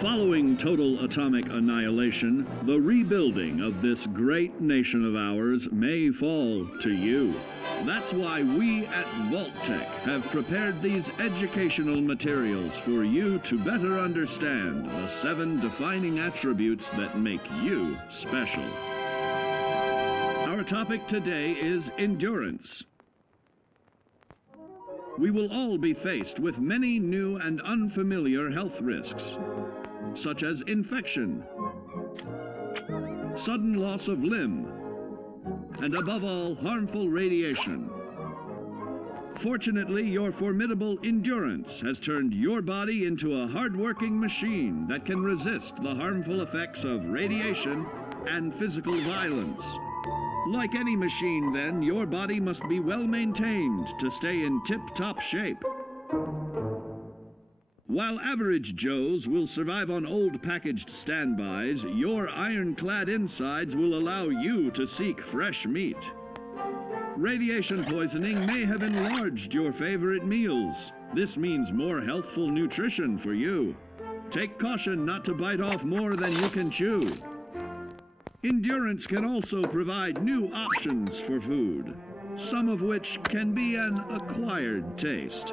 Following total atomic annihilation, the rebuilding of this great nation of ours may fall to you. That's why we at Vault-Tec have prepared these educational materials for you to better understand the 7 defining attributes that make you special. Our topic today is endurance. We will all be faced with many new and unfamiliar health risks, such as infection, sudden loss of limb, and above all, harmful radiation. Fortunately, your formidable endurance has turned your body into a hard-working machine that can resist the harmful effects of radiation and physical violence. Like any machine, then, your body must be well maintained to stay in tip-top shape. While average Joes will survive on old packaged standbys, your ironclad insides will allow you to seek fresh meat. Radiation poisoning may have enlarged your favorite meals. This means more healthful nutrition for you. Take caution not to bite off more than you can chew. Endurance can also provide new options for food, some of which can be an acquired taste.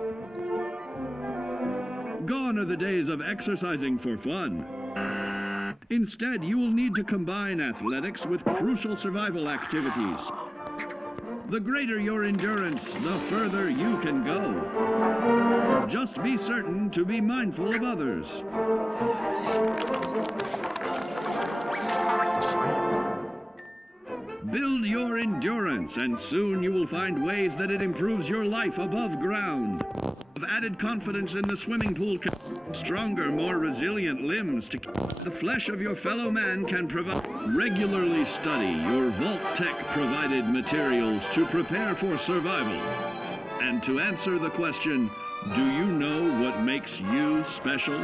Gone are the days of exercising for fun. Instead, you will need to combine athletics with crucial survival activities. The greater your endurance, the further you can go. Just be certain to be mindful of others. Build your endurance, and soon you will find ways that it improves your life above ground. Added confidence in the swimming pool, stronger, more resilient limbs to the flesh of your fellow man can provide. Regularly study your Vault-Tec provided materials to prepare for survival. And to answer the question, do you know what makes you special?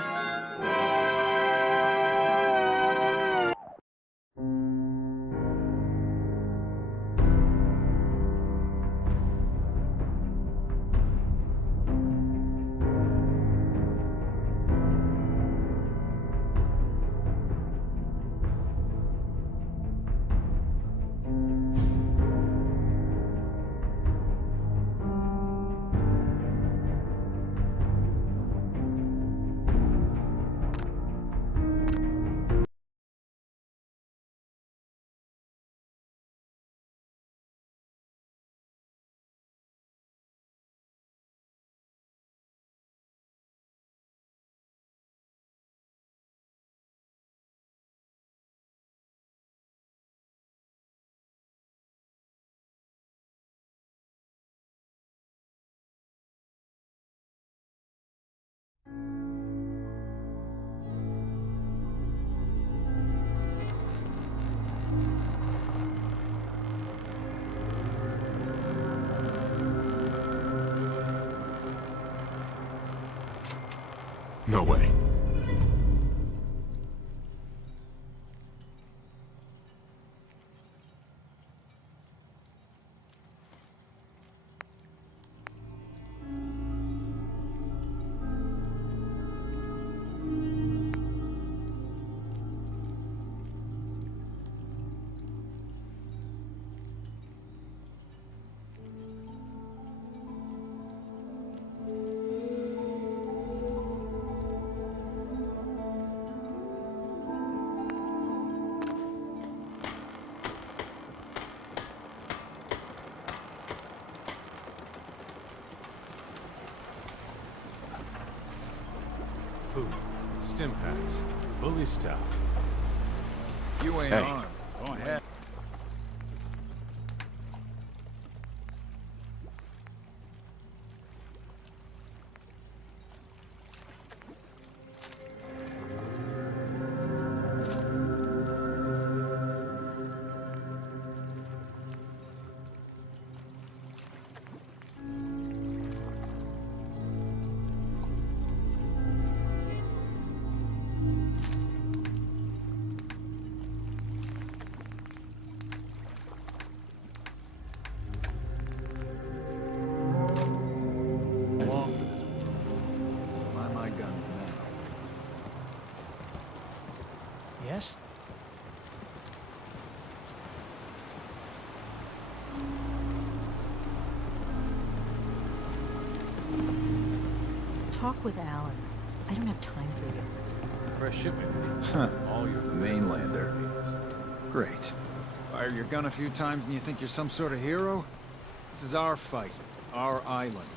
No way. stim packs, fully stocked. You ain't armed. Go ahead. Yes? Talk with Alan. I don't have time for you. Fresh shipment. Huh. All your Mainlander. needs. Great. Fire your gun a few times and you think you're some sort of hero? This is our fight. Our island.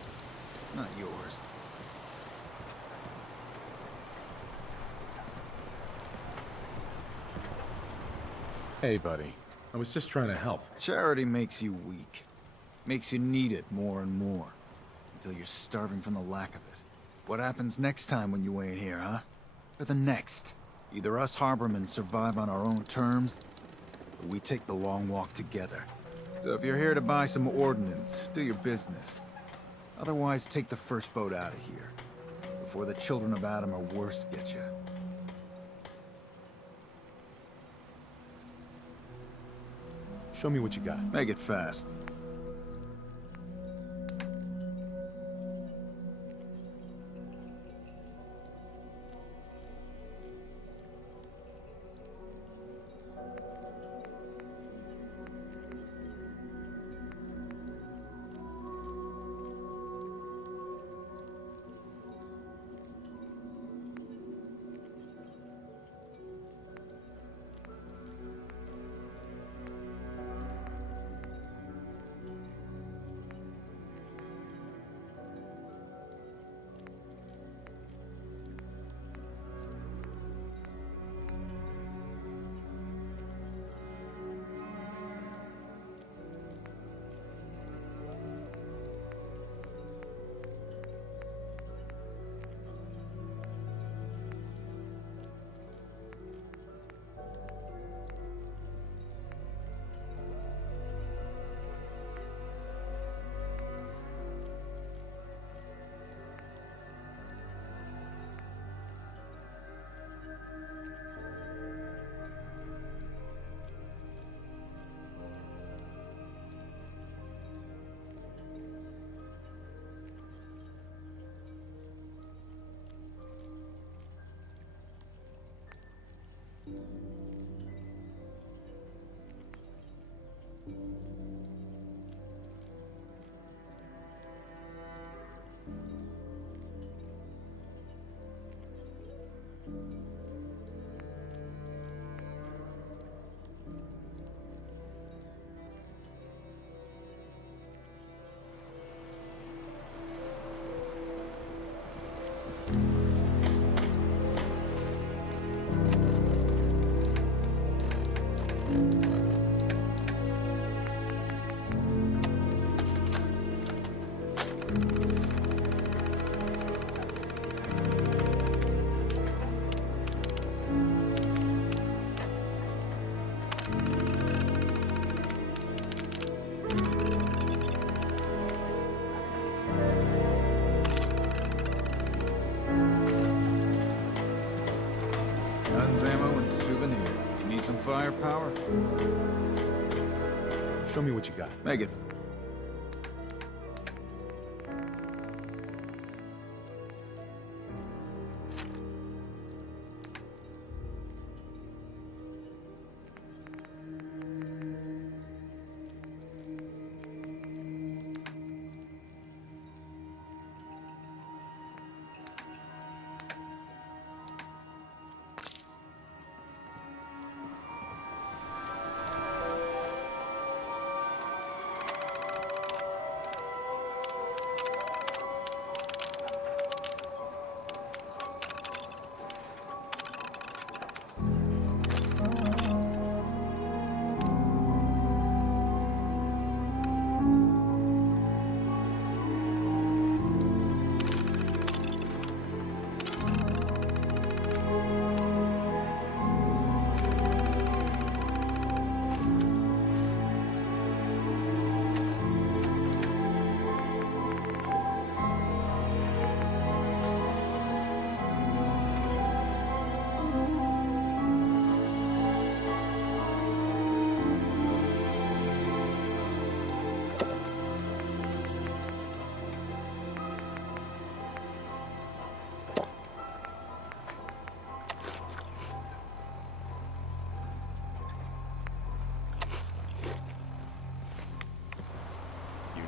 Not yours. Hey, buddy. I was just trying to help. Charity makes you weak. Makes you need it more and more. Until you're starving from the lack of it. What happens next time when you ain't here, huh? Or the next? Either us harbormen survive on our own terms, or we take the long walk together. So if you're here to buy some ordnance, do your business. Otherwise, take the first boat out of here. Before the children of Adam or worse get you. Show me what you got. Make it fast. Guns, ammo, and souvenir. You need some firepower? Show me what you got. Make it.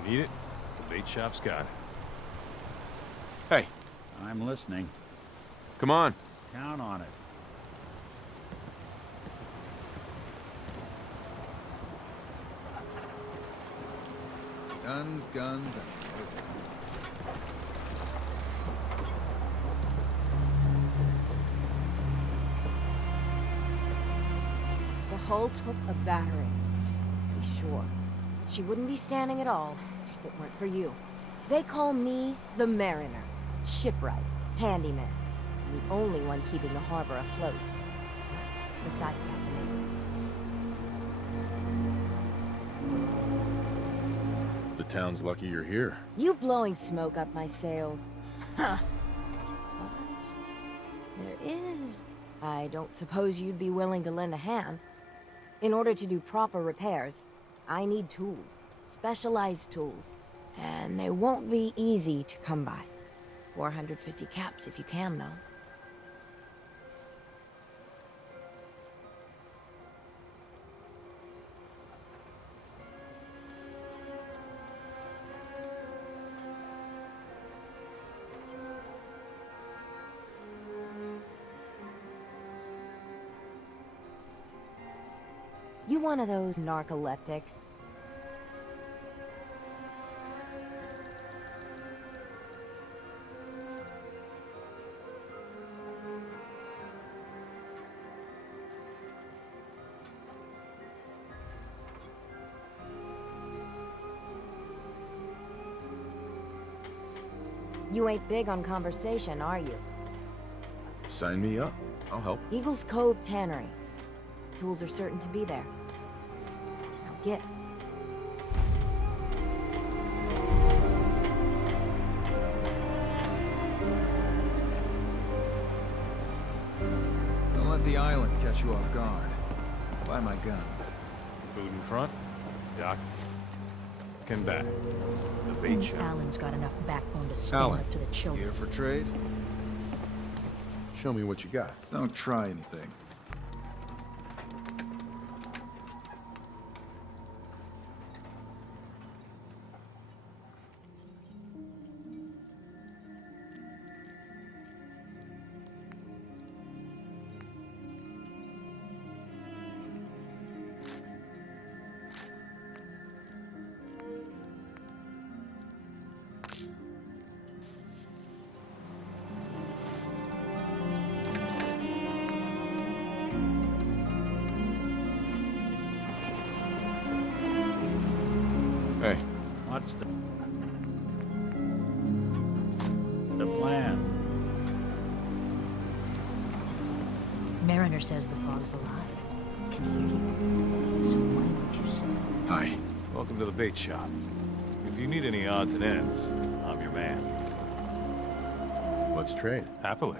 You need it? The bait shop's got it. Hey, I'm listening. come on. Count on it. Guns, guns, and more guns. The hull took a battering, to be sure. But she wouldn't be standing at all if it weren't for you. They call me the Mariner, shipwright, handyman, and the only one keeping the harbor afloat. Besides Captain Avery. The town's lucky you're here. You blowing smoke up my sails. Huh. But there is... I don't suppose you'd be willing to lend a hand. In order to do proper repairs, I need tools. Specialized tools. And they won't be easy to come by. 450 caps if you can, though. You one of those narcoleptics? You ain't big on conversation, are you? Sign me up. I'll help. Eagles Cove Tannery. Tools are certain to be there. Now get. Don't let the island catch you off guard. Buy my guns. Food in front, Doc. Come back. The bait shop. Alan's got enough backbone to stand Alan, up to the children. Here for trade? Show me what you got. Don't try anything. Hey, What's the plan? Mariner says the fog's alive. Can hear you. So why don't you say? hi. Welcome to the bait shop. If you need any odds and ends, I'm your man. Let's trade. Happily.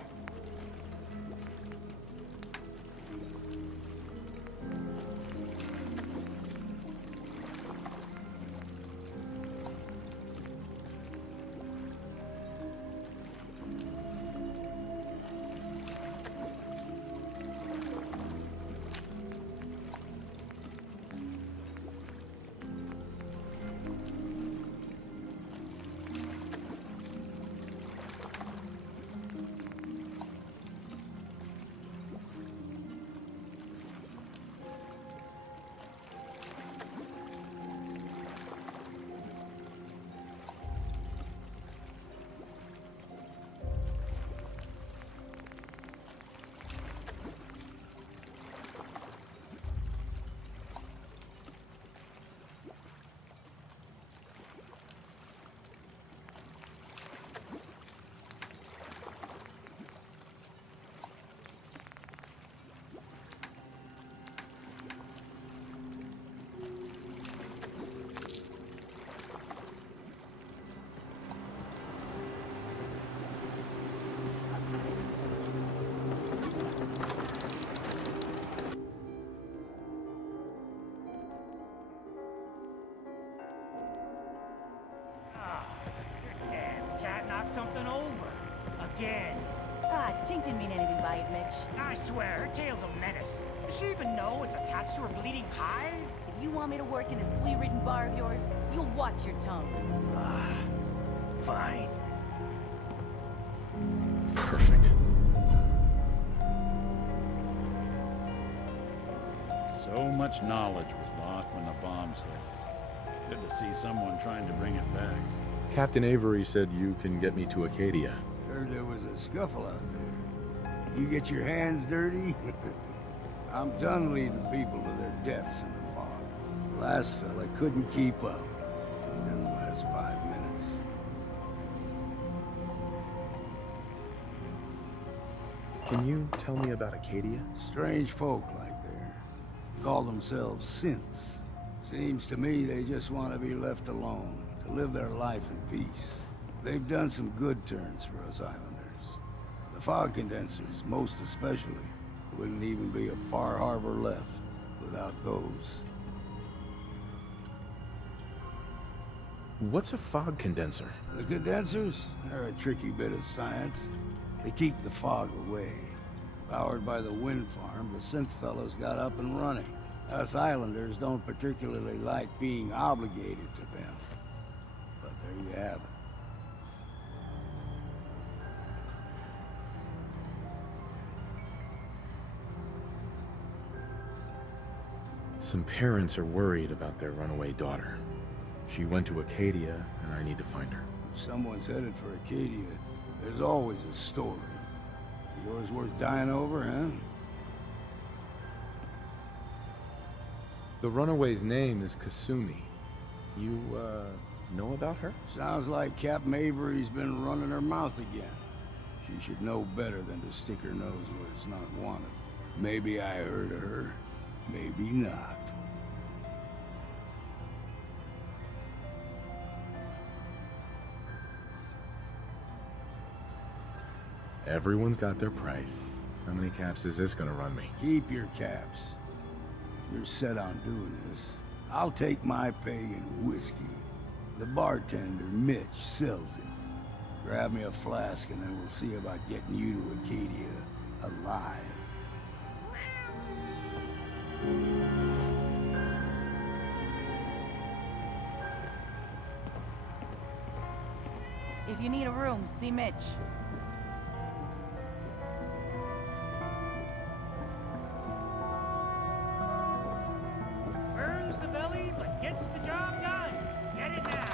Something over. Again. Ah, Tink didn't mean anything by it, Mitch. I swear, her tail's a menace. Does she even know it's attached to her bleeding hide? If you want me to work in this flea-ridden bar of yours, you'll watch your tongue. Fine. Perfect. So much knowledge was lost when the bombs hit. Good to see someone trying to bring it back. Captain Avery said you can get me to Acadia. Heard there was a scuffle out there. You get your hands dirty? I'm done leading people to their deaths in the fog. Last fella couldn't keep up. Didn't last 5 minutes. Can you tell me about Acadia? Strange folk like there. Call themselves synths. Seems to me they just want to be left alone, to live their life in peace. They've done some good turns for us islanders. The fog condensers, most especially, wouldn't even be a Far Harbor left without those. What's a fog condenser? The condensers are a tricky bit of science. They keep the fog away. Powered by the wind farm, the synth fellows got up and running. Us islanders don't particularly like being obligated to them. But there you have it. Some parents are worried about their runaway daughter. She went to Acadia, and I need to find her. If someone's headed for Acadia, there's always a story. Yours worth dying over, huh? The runaway's name is Kasumi. You, know about her? Sounds like Captain Avery's been running her mouth again. She should know better than to stick her nose where it's not wanted. Maybe I heard of her, maybe not. Everyone's got their price. How many caps is this gonna run me? Keep your caps. If you're set on doing this, I'll take my pay in whiskey. The bartender, Mitch, sells it. Grab me a flask and then we'll see about getting you to Acadia alive. If you need a room, see Mitch. Burns the belly, but gets the job done. Get it now.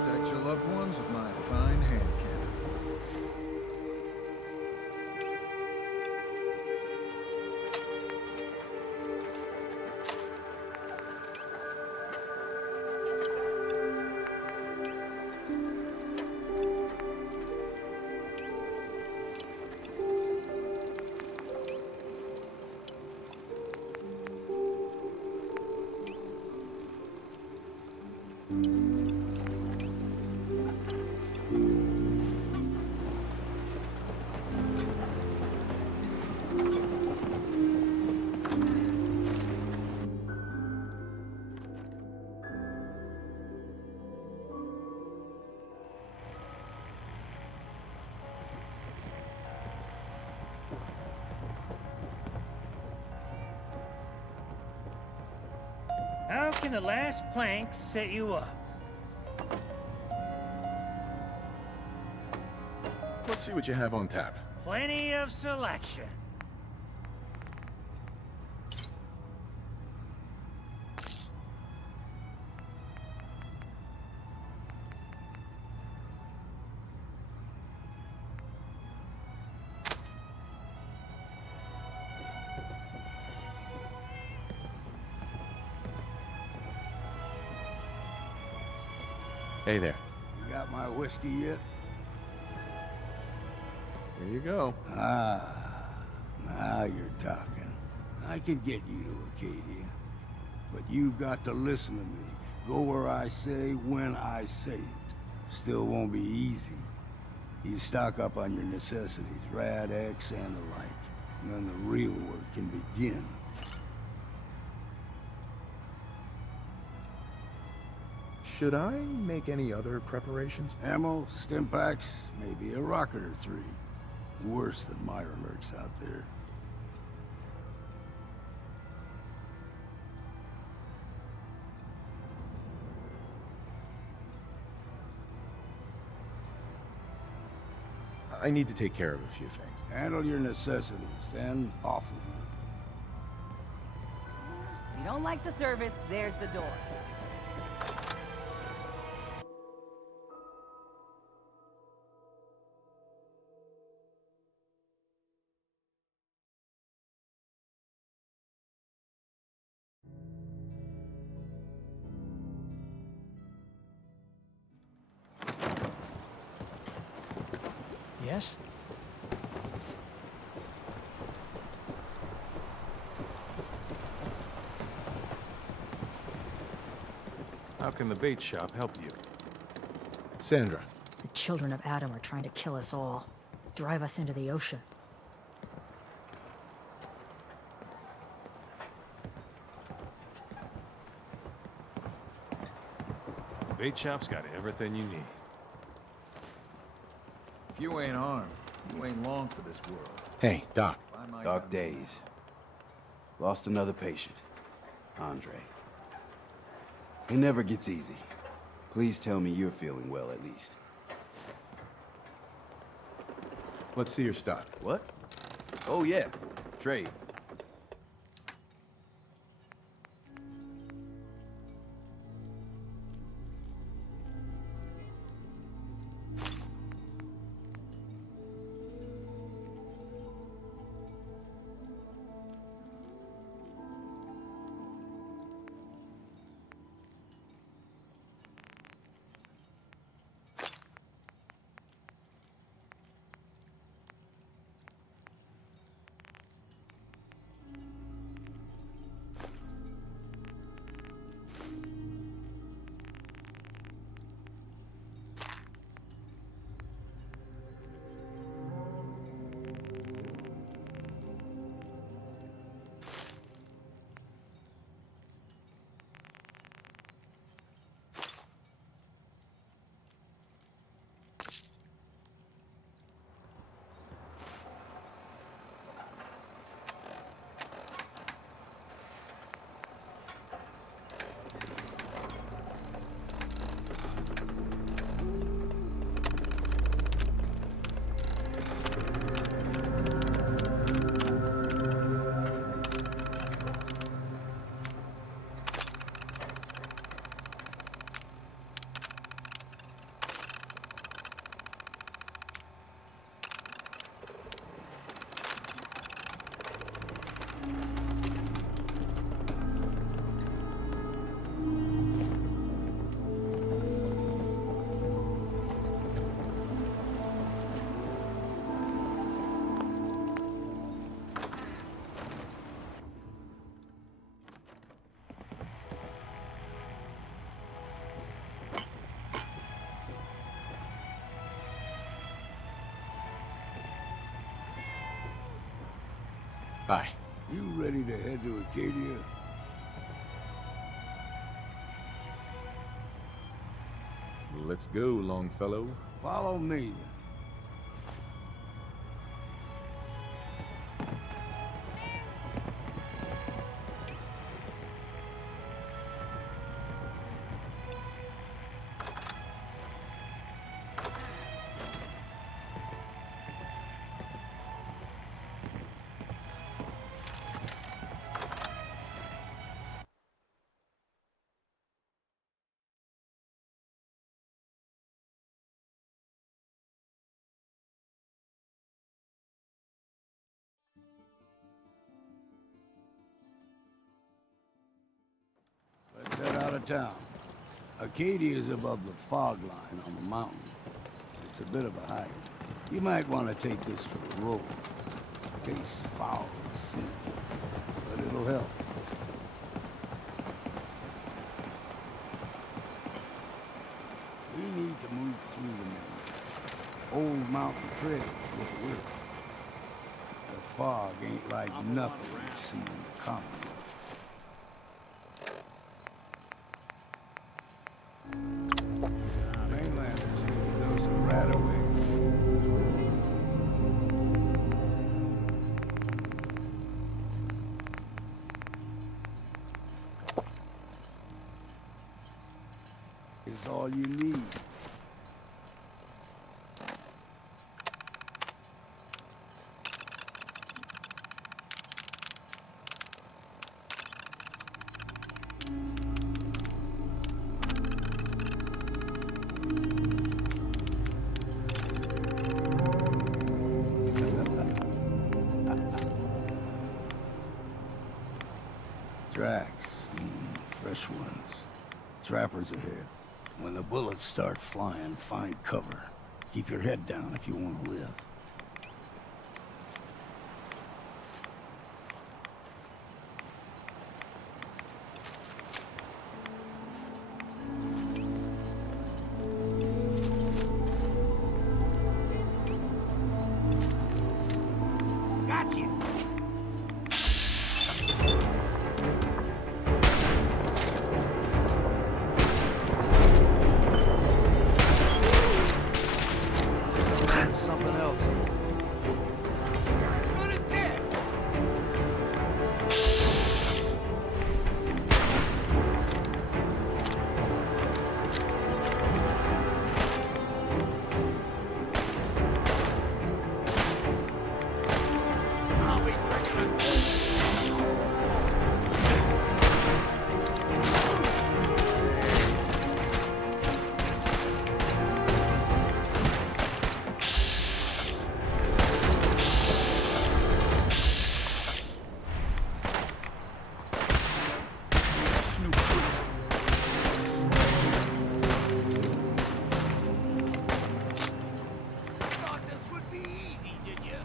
Protect your loved ones with my fine hand cannons. How can the last plank set you up? Let's see what you have on tap. Plenty of selection. Hey there. You got my whiskey yet? Here you go. Ah, now you're talking. I could get you to Acadia, but you've got to listen to me. Go where I say, when I say it. Still won't be easy. You stock up on your necessities, Rad-X and the like, and then the real work can begin. Should I make any other preparations? Ammo, stim packs, maybe a rocket or three. Worse than Myra lurks out there. I need to take care of a few things. Handle your necessities, then off with you. If you don't like the service, there's the door. Yes? How can the bait shop help you? Sandra. The children of Adam are trying to kill us all. Drive us into the ocean. The bait shop's got everything you need. If you ain't armed, you ain't long for this world. Hey, Doc. Dark days. Lost another patient. Andre. It never gets easy. Please tell me you're feeling well at least. Let's see your stock. What? Oh yeah. Trade. Hi. You ready to head to Acadia? Let's go, Longfellow. Follow me, then. town. Acadia is above the fog line on the mountain. It's a bit of a hike. You might want to take this for the road. Face foul and sin, but it'll help. We need to move through the old mountain trails with the wind. The fog ain't like nothing we've seen in the Commonwealth. Mainlanders think it knows a rat away. It's all you need. Tracks. Fresh ones. Trappers ahead. When the bullets start flying, find cover. Keep your head down if you want to live. Gotcha! Something else. Good as dead. I'll be drinking it. Thought this would be easy, did you?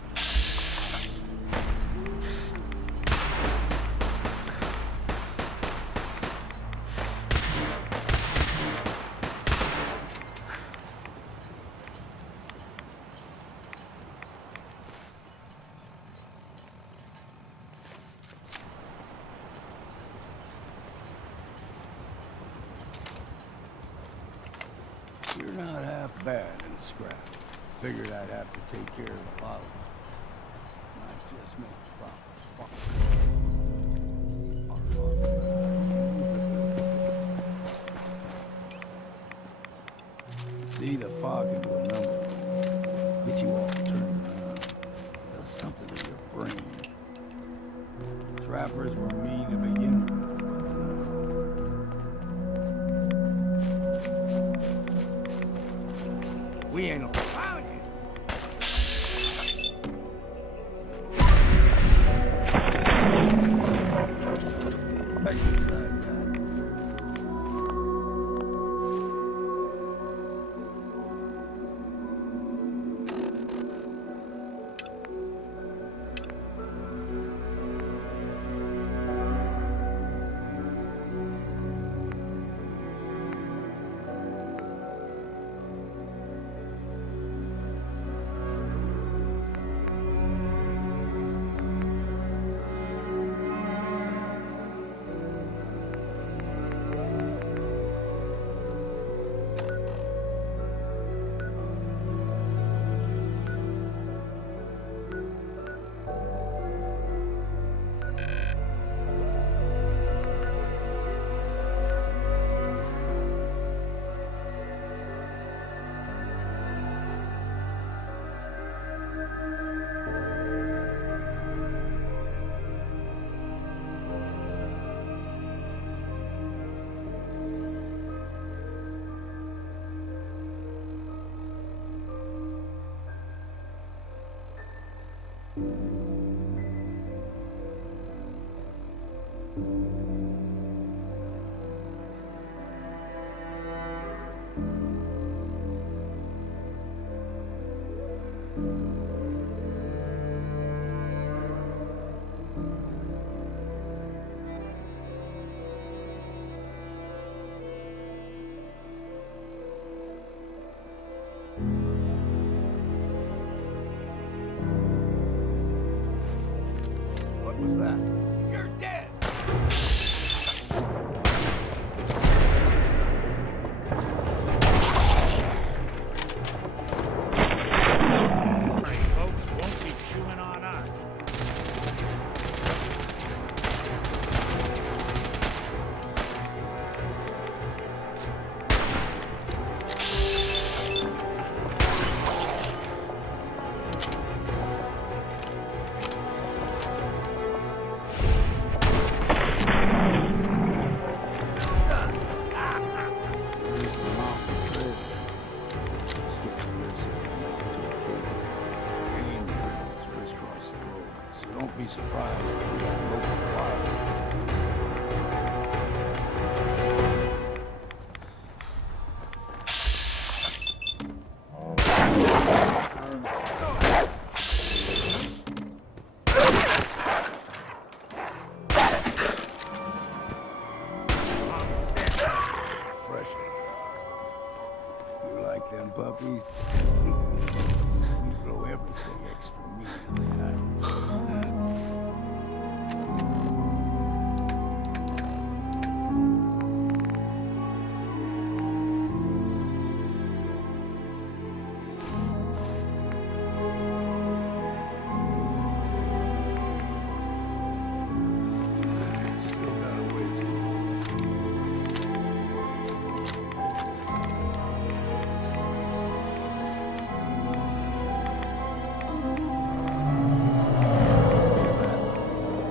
You're not half bad in the scrap. Figured I'd have to take care of the bottle. Might just make a profit. See, the fog can do a number. Get you all turned around. Does something to your brain. Trappers were mean to begin with. We ain't around here. Exercise that. What was that? You're dead! Right, folks won't be chewing on us. Don't be surprised if we got local fire. Fresh. You like them puppies? We throw everything extra meat. Still got a ways to go.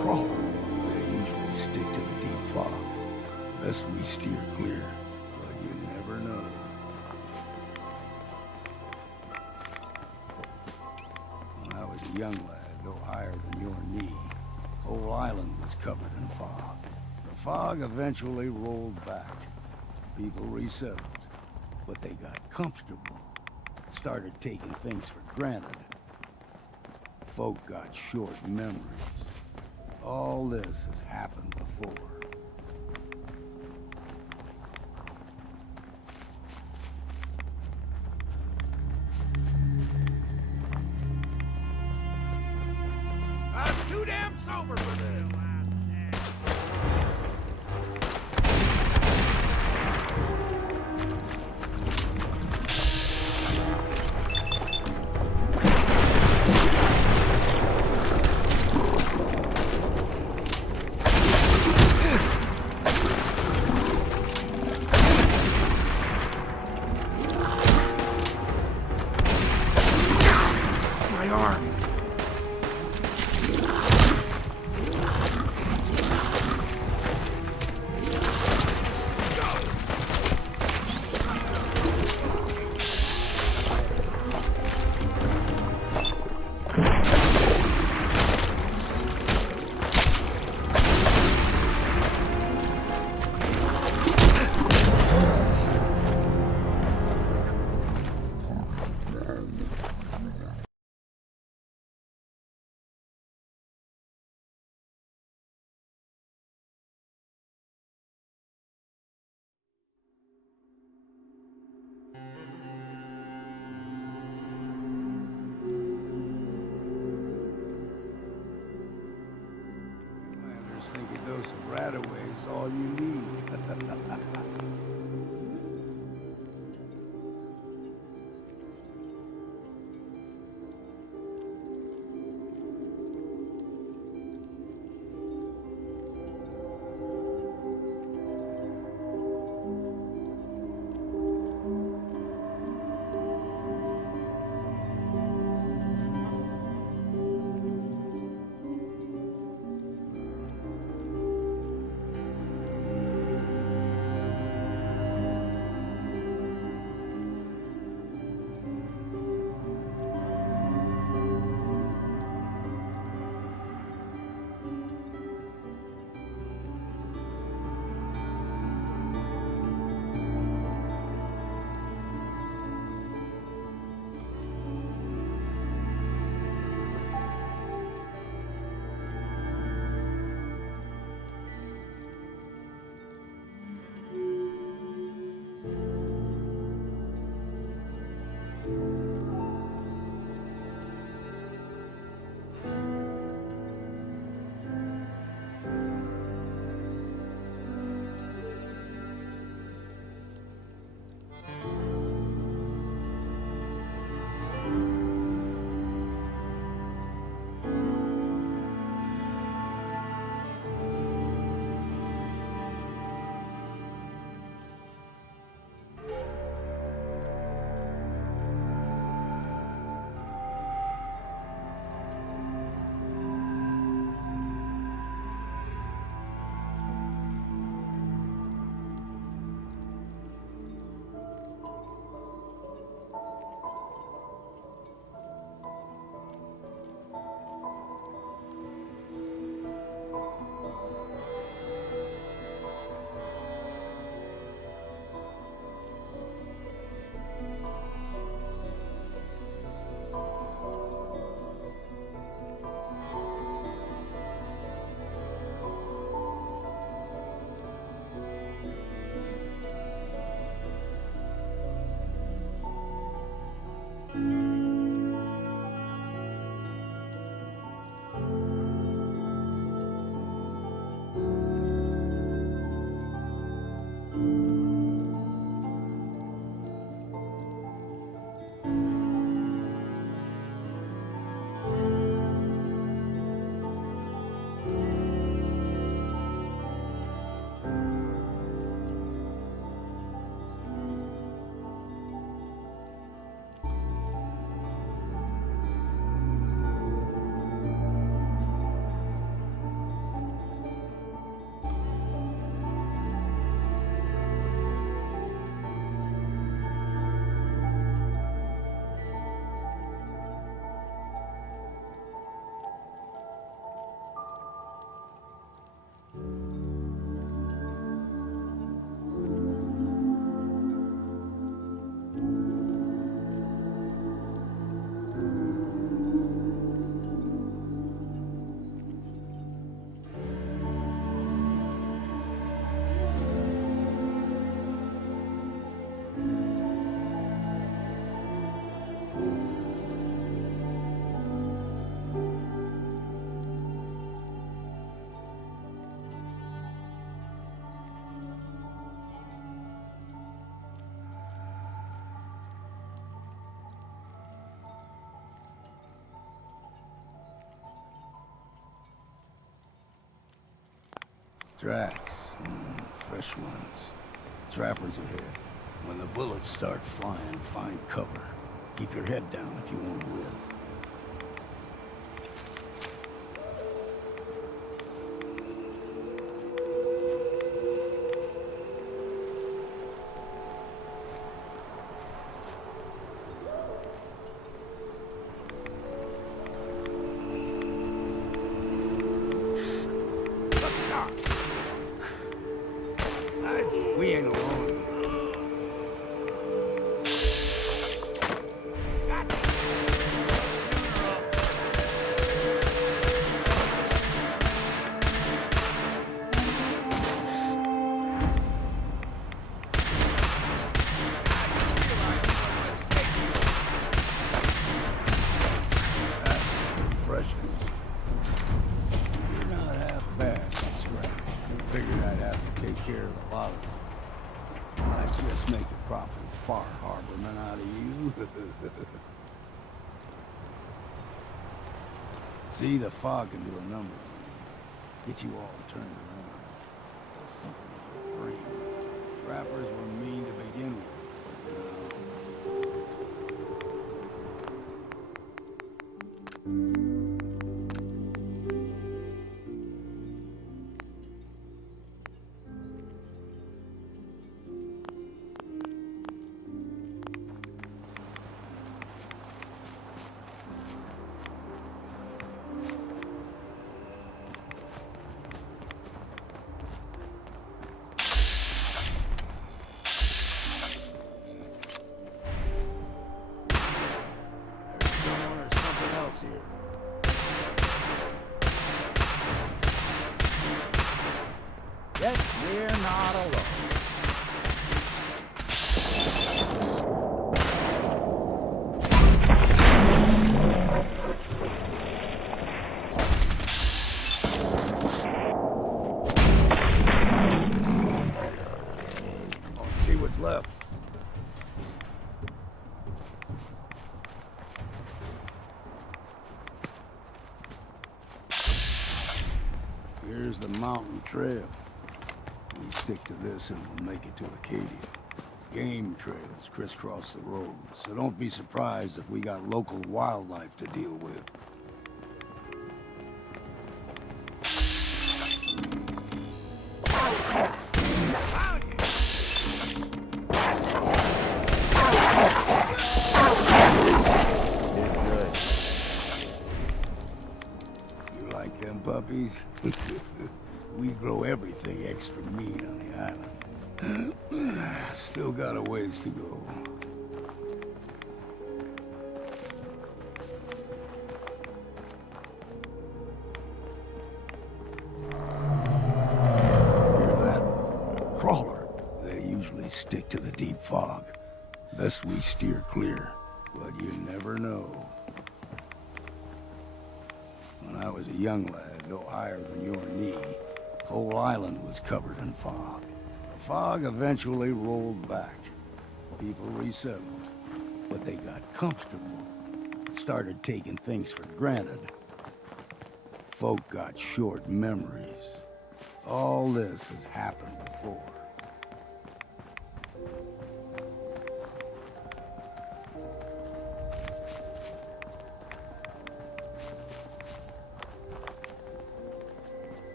Crawl. They usually stick to the deep fog. Best we steer clear, but you never know. When I was a young lad, no higher than your knee, the whole island was covered in fog. The fog eventually rolled back. People resettled, but they got comfortable. Started taking things for granted. Folk got short memories. All this has happened before. I'm too damn sober for this. My arm! Landers think a dose of Radaway is all you need. Tracks. Fresh ones. Trappers ahead. When the bullets start flying, find cover. Keep your head down if you want to live. We ain't alone. See, the fog can do a number. Get you all turned around. Does something with your brain. Trappers were mean to begin with. Yet we're not alone. Let's see what's left. Here's the mountain trail. We stick to this and we'll make it to Acadia. Game trails crisscross the road, so don't be surprised if we got local wildlife to deal with. You like them puppies? We grow everything extra mean on the island. Still got a ways to go. Hear that? Crawler. They usually stick to the deep fog. Thus we steer clear. But you never know. When I was a young lad, no higher than your knee, the whole island was covered in fog. The fog eventually rolled back. People resettled, but they got comfortable. Started taking things for granted. Folk got short memories. All this has happened before.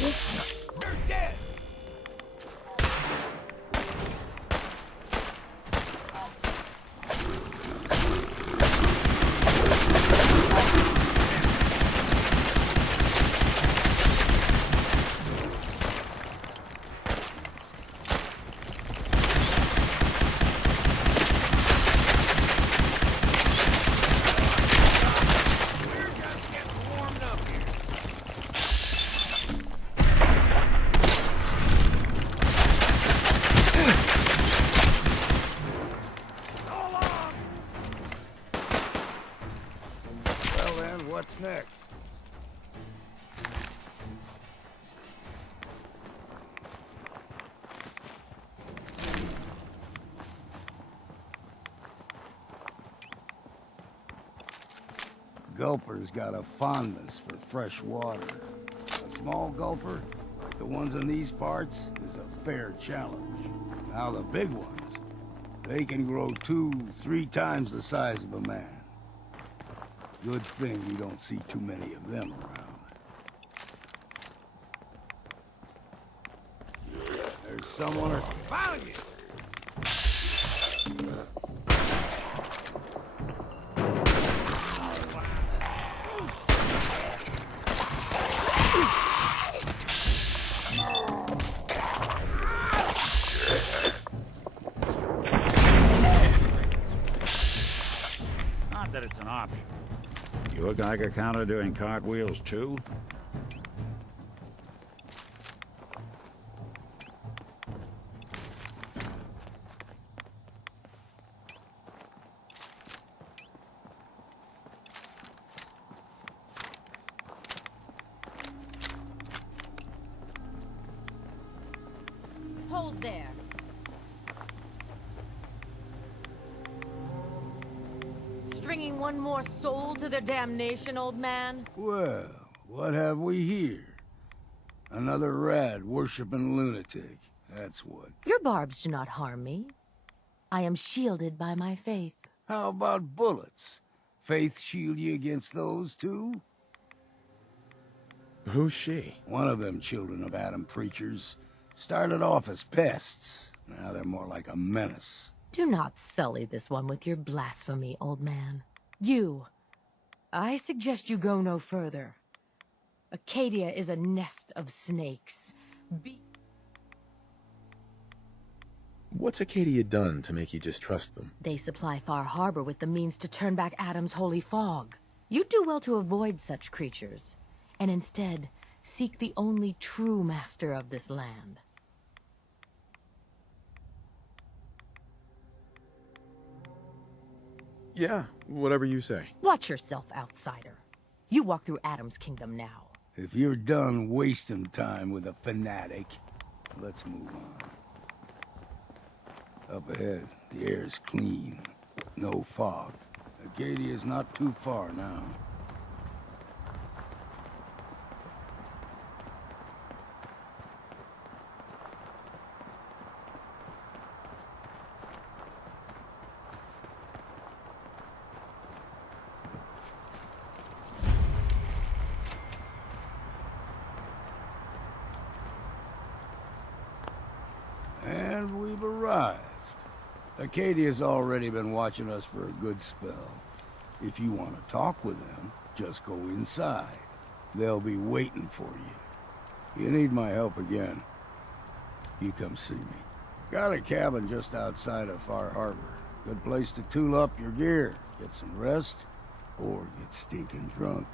You're dead! What's next? Gulper's got a fondness for fresh water. A small gulper, like the ones in these parts, is a fair challenge. Now the big ones, they can grow 2-3 times the size of a man. Good thing you don't see too many of them around. There's someone or... Found you! Not that it's an option. You a Geiger counter doing cartwheels too? Hold there. Stringing one more soul to their damnation, old man? Well, what have we here? Another rad worshipping lunatic. That's what. Your barbs do not harm me. I am shielded by my faith. How about bullets? Faith shield you against those too? Who's she? One of them children of Adam preachers started off as pests. Now they're more like a menace. Do not sully this one with your blasphemy, old man. You. I suggest you go no further. Acadia is a nest of snakes. What's Acadia done to make you just trust them? They supply Far Harbor with the means to turn back Adam's holy fog. You'd do well to avoid such creatures, and instead seek the only true master of this land. Yeah, whatever you say. Watch yourself, outsider. You walk through Adam's kingdom now. If you're done wasting time with a fanatic, let's move on. Up ahead, the air's clean. No fog. Acadia's not too far now. And we've arrived. Acadia's already been watching us for a good spell. If you want to talk with them, just go inside. They'll be waiting for you. You need my help again, you come see me. Got a cabin just outside of Far Harbor. Good place to tool up your gear, get some rest, or get stinking drunk.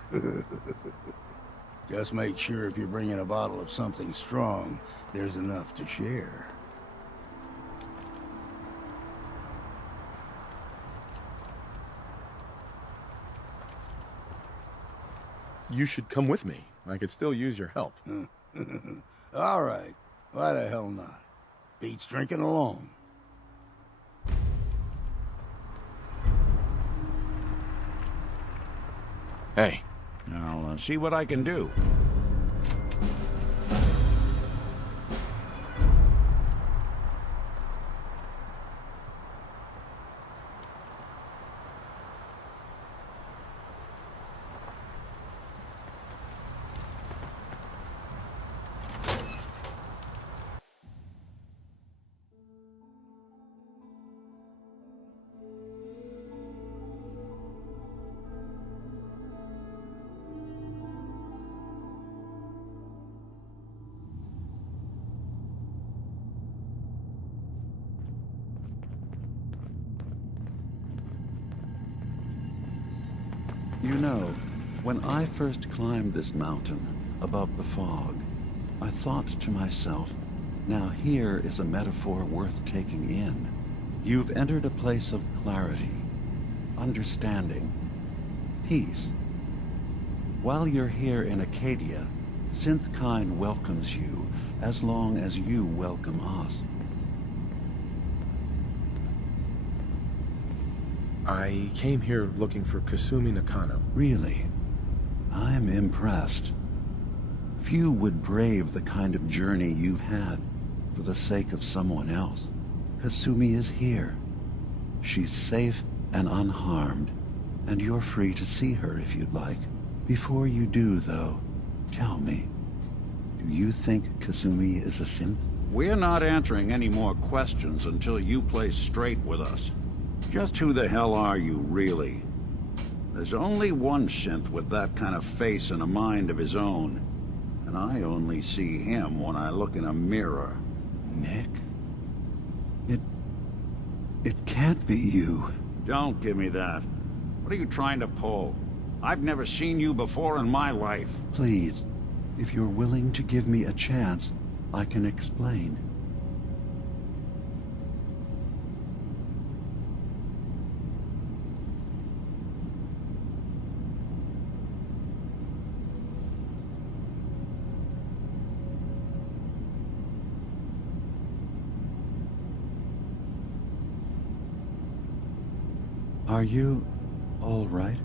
Just make sure if you're bringing a bottle of something strong, there's enough to share. You should come with me. I could still use your help. All right. Why the hell not? Beats drinking alone. Hey. I'll see what I can do. You know, when I first climbed this mountain above the fog, I thought to myself, now here is a metaphor worth taking in. You've entered a place of clarity, understanding, peace. While you're here in Acadia, Synthkind welcomes you as long as you welcome us. I came here looking for Kasumi Nakano. Really? I'm impressed. Few would brave the kind of journey you've had for the sake of someone else. Kasumi is here. She's safe and unharmed, and you're free to see her if you'd like. Before you do, though, tell me, do you think Kasumi is a synth? We're not answering any more questions until you play straight with us. Just who the hell are you, really? There's only one synth with that kind of face and a mind of his own, and I only see him when I look in a mirror. Nick? It can't be you. Don't give me that. What are you trying to pull? I've never seen you before in my life. Please, if you're willing to give me a chance, I can explain. Are you all right?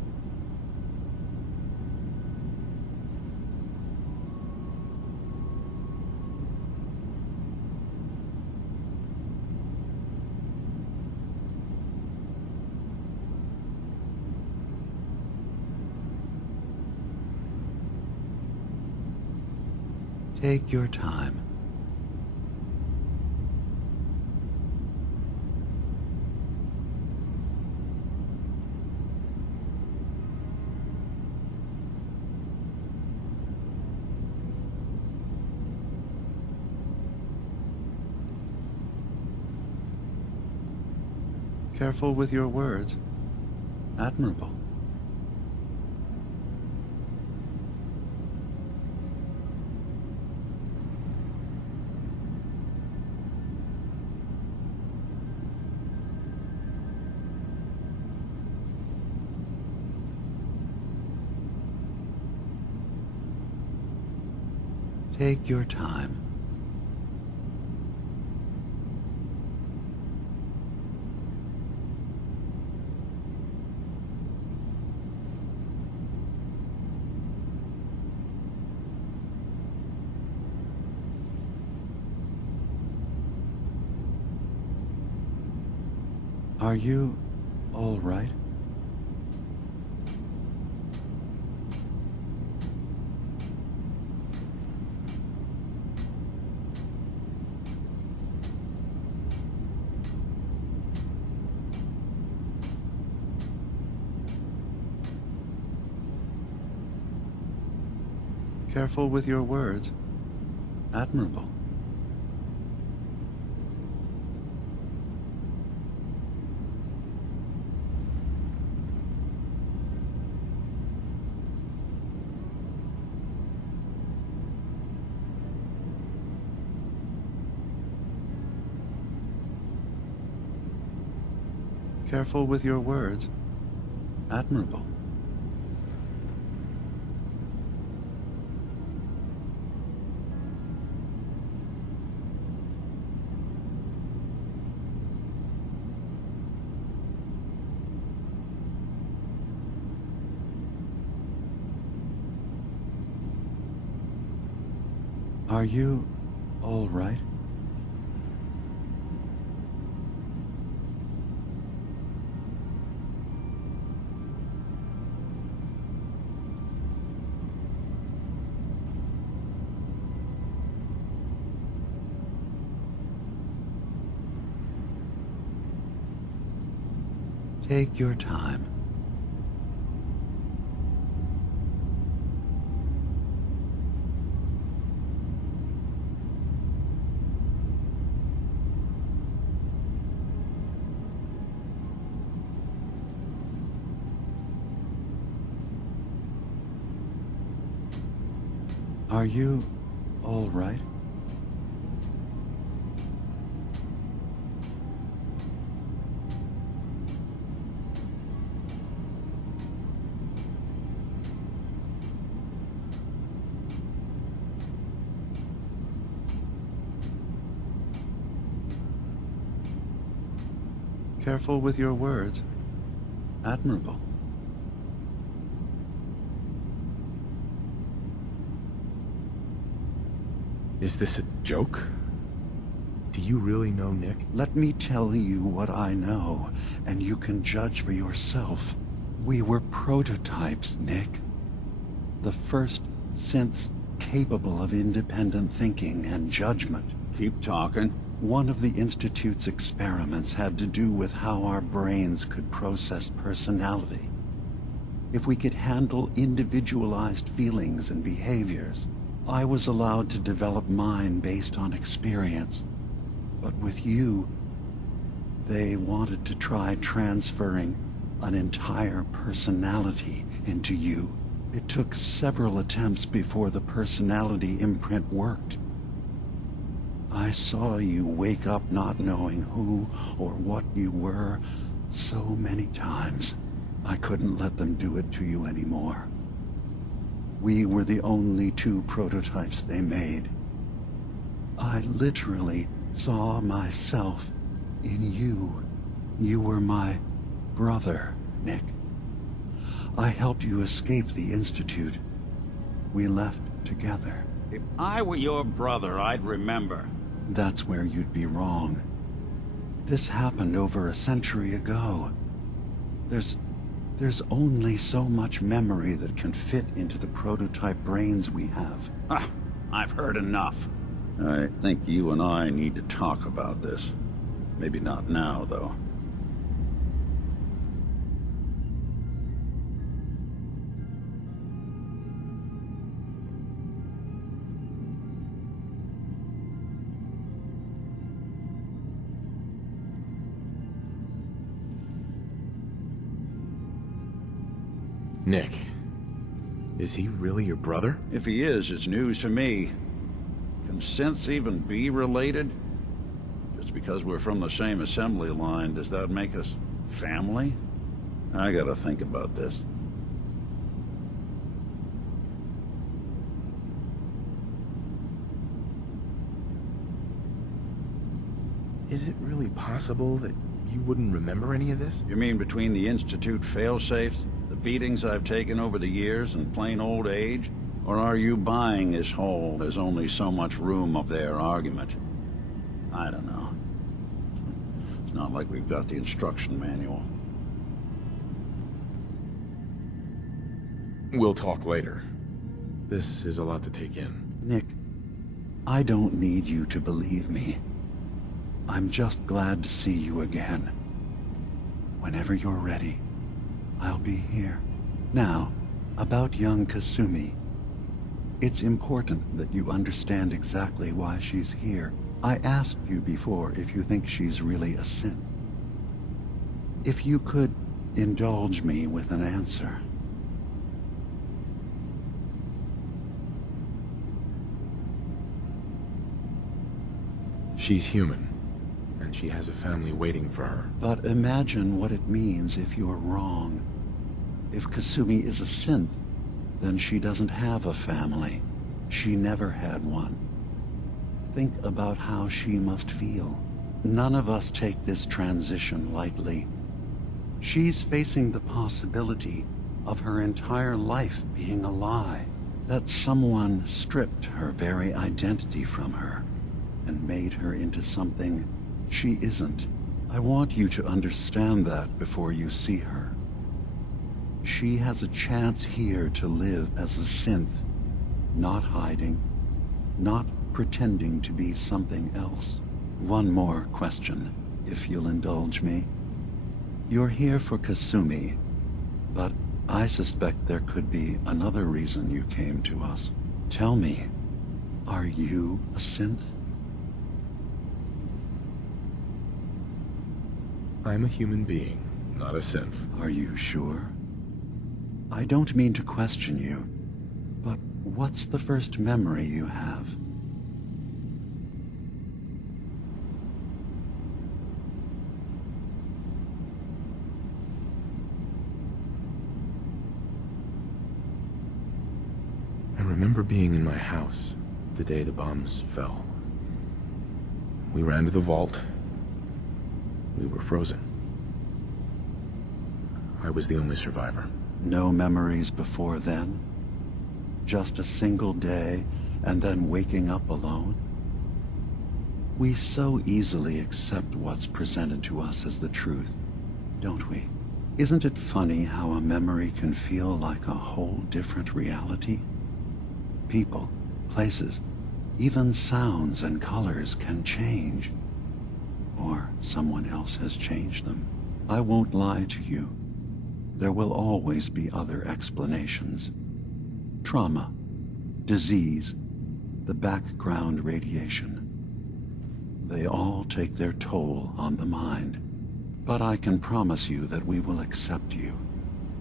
Take your time. Careful with your words. Admirable. Take your time. Are you all right? Careful with your words. Admirable. Careful with your words. Admirable. Are you all right? Take your time. Are you all right? Careful with your words. Admirable. Is this a joke? Do you really know Nick? Let me tell you what I know, and you can judge for yourself. We were prototypes, Nick. The first synths capable of independent thinking and judgment. Keep talking. One of the Institute's experiments had to do with how our brains could process personality. If we could handle individualized feelings and behaviors, I was allowed to develop mine based on experience. But with you, they wanted to try transferring an entire personality into you. It took several attempts before the personality imprint worked. I saw you wake up not knowing who or what you were so many times. I couldn't let them do it to you anymore. We were the only two prototypes they made. I literally saw myself in you. You were my brother, Nick. I helped you escape the Institute. We left together. If I were your brother, I'd remember. That's where you'd be wrong. This happened over a century ago. There's only so much memory that can fit into the prototype brains we have. Ah, I've heard enough. I think you and I need to talk about this. Maybe not now, though. Nick, is he really your brother? If he is, it's news to me. Can synths even be related? Just because we're from the same assembly line, does that make us family? I gotta think about this. Is it really possible that you wouldn't remember any of this? You mean between the Institute failsafes, the beatings I've taken over the years, and plain old age? Or are you buying this whole "there's only so much room" of their argument? I don't know. It's not like we've got the instruction manual. We'll talk later. This is a lot to take in. Nick, I don't need you to believe me. I'm just glad to see you again. Whenever you're ready, I'll be here. Now, about young Kasumi. It's important that you understand exactly why she's here. I asked you before if you think she's really a synth. If you could indulge me with an answer. She's human, and she has a family waiting for her. But imagine what it means if you're wrong. If Kasumi is a synth, then she doesn't have a family. She never had one. Think about how she must feel. None of us take this transition lightly. She's facing the possibility of her entire life being a lie. That someone stripped her very identity from her and made her into something she isn't. I want you to understand that before you see her. She has a chance here to live as a synth, not hiding, not pretending to be something else. One more question, if you'll indulge me. You're here for Kasumi, but I suspect there could be another reason you came to us. Tell me, are you a synth? I'm a human being, not a synth. Are you sure? I don't mean to question you, but what's the first memory you have? I remember being in my house the day the bombs fell. We ran to the vault. We were frozen. I was the only survivor. No memories before then? Just a single day, and then waking up alone? We so easily accept what's presented to us as the truth, don't we? Isn't it funny how a memory can feel like a whole different reality? People, places, even sounds and colors can change. Or someone else has changed them. I won't lie to you. There will always be other explanations. Trauma, disease, the background radiation. They all take their toll on the mind. But I can promise you that we will accept you,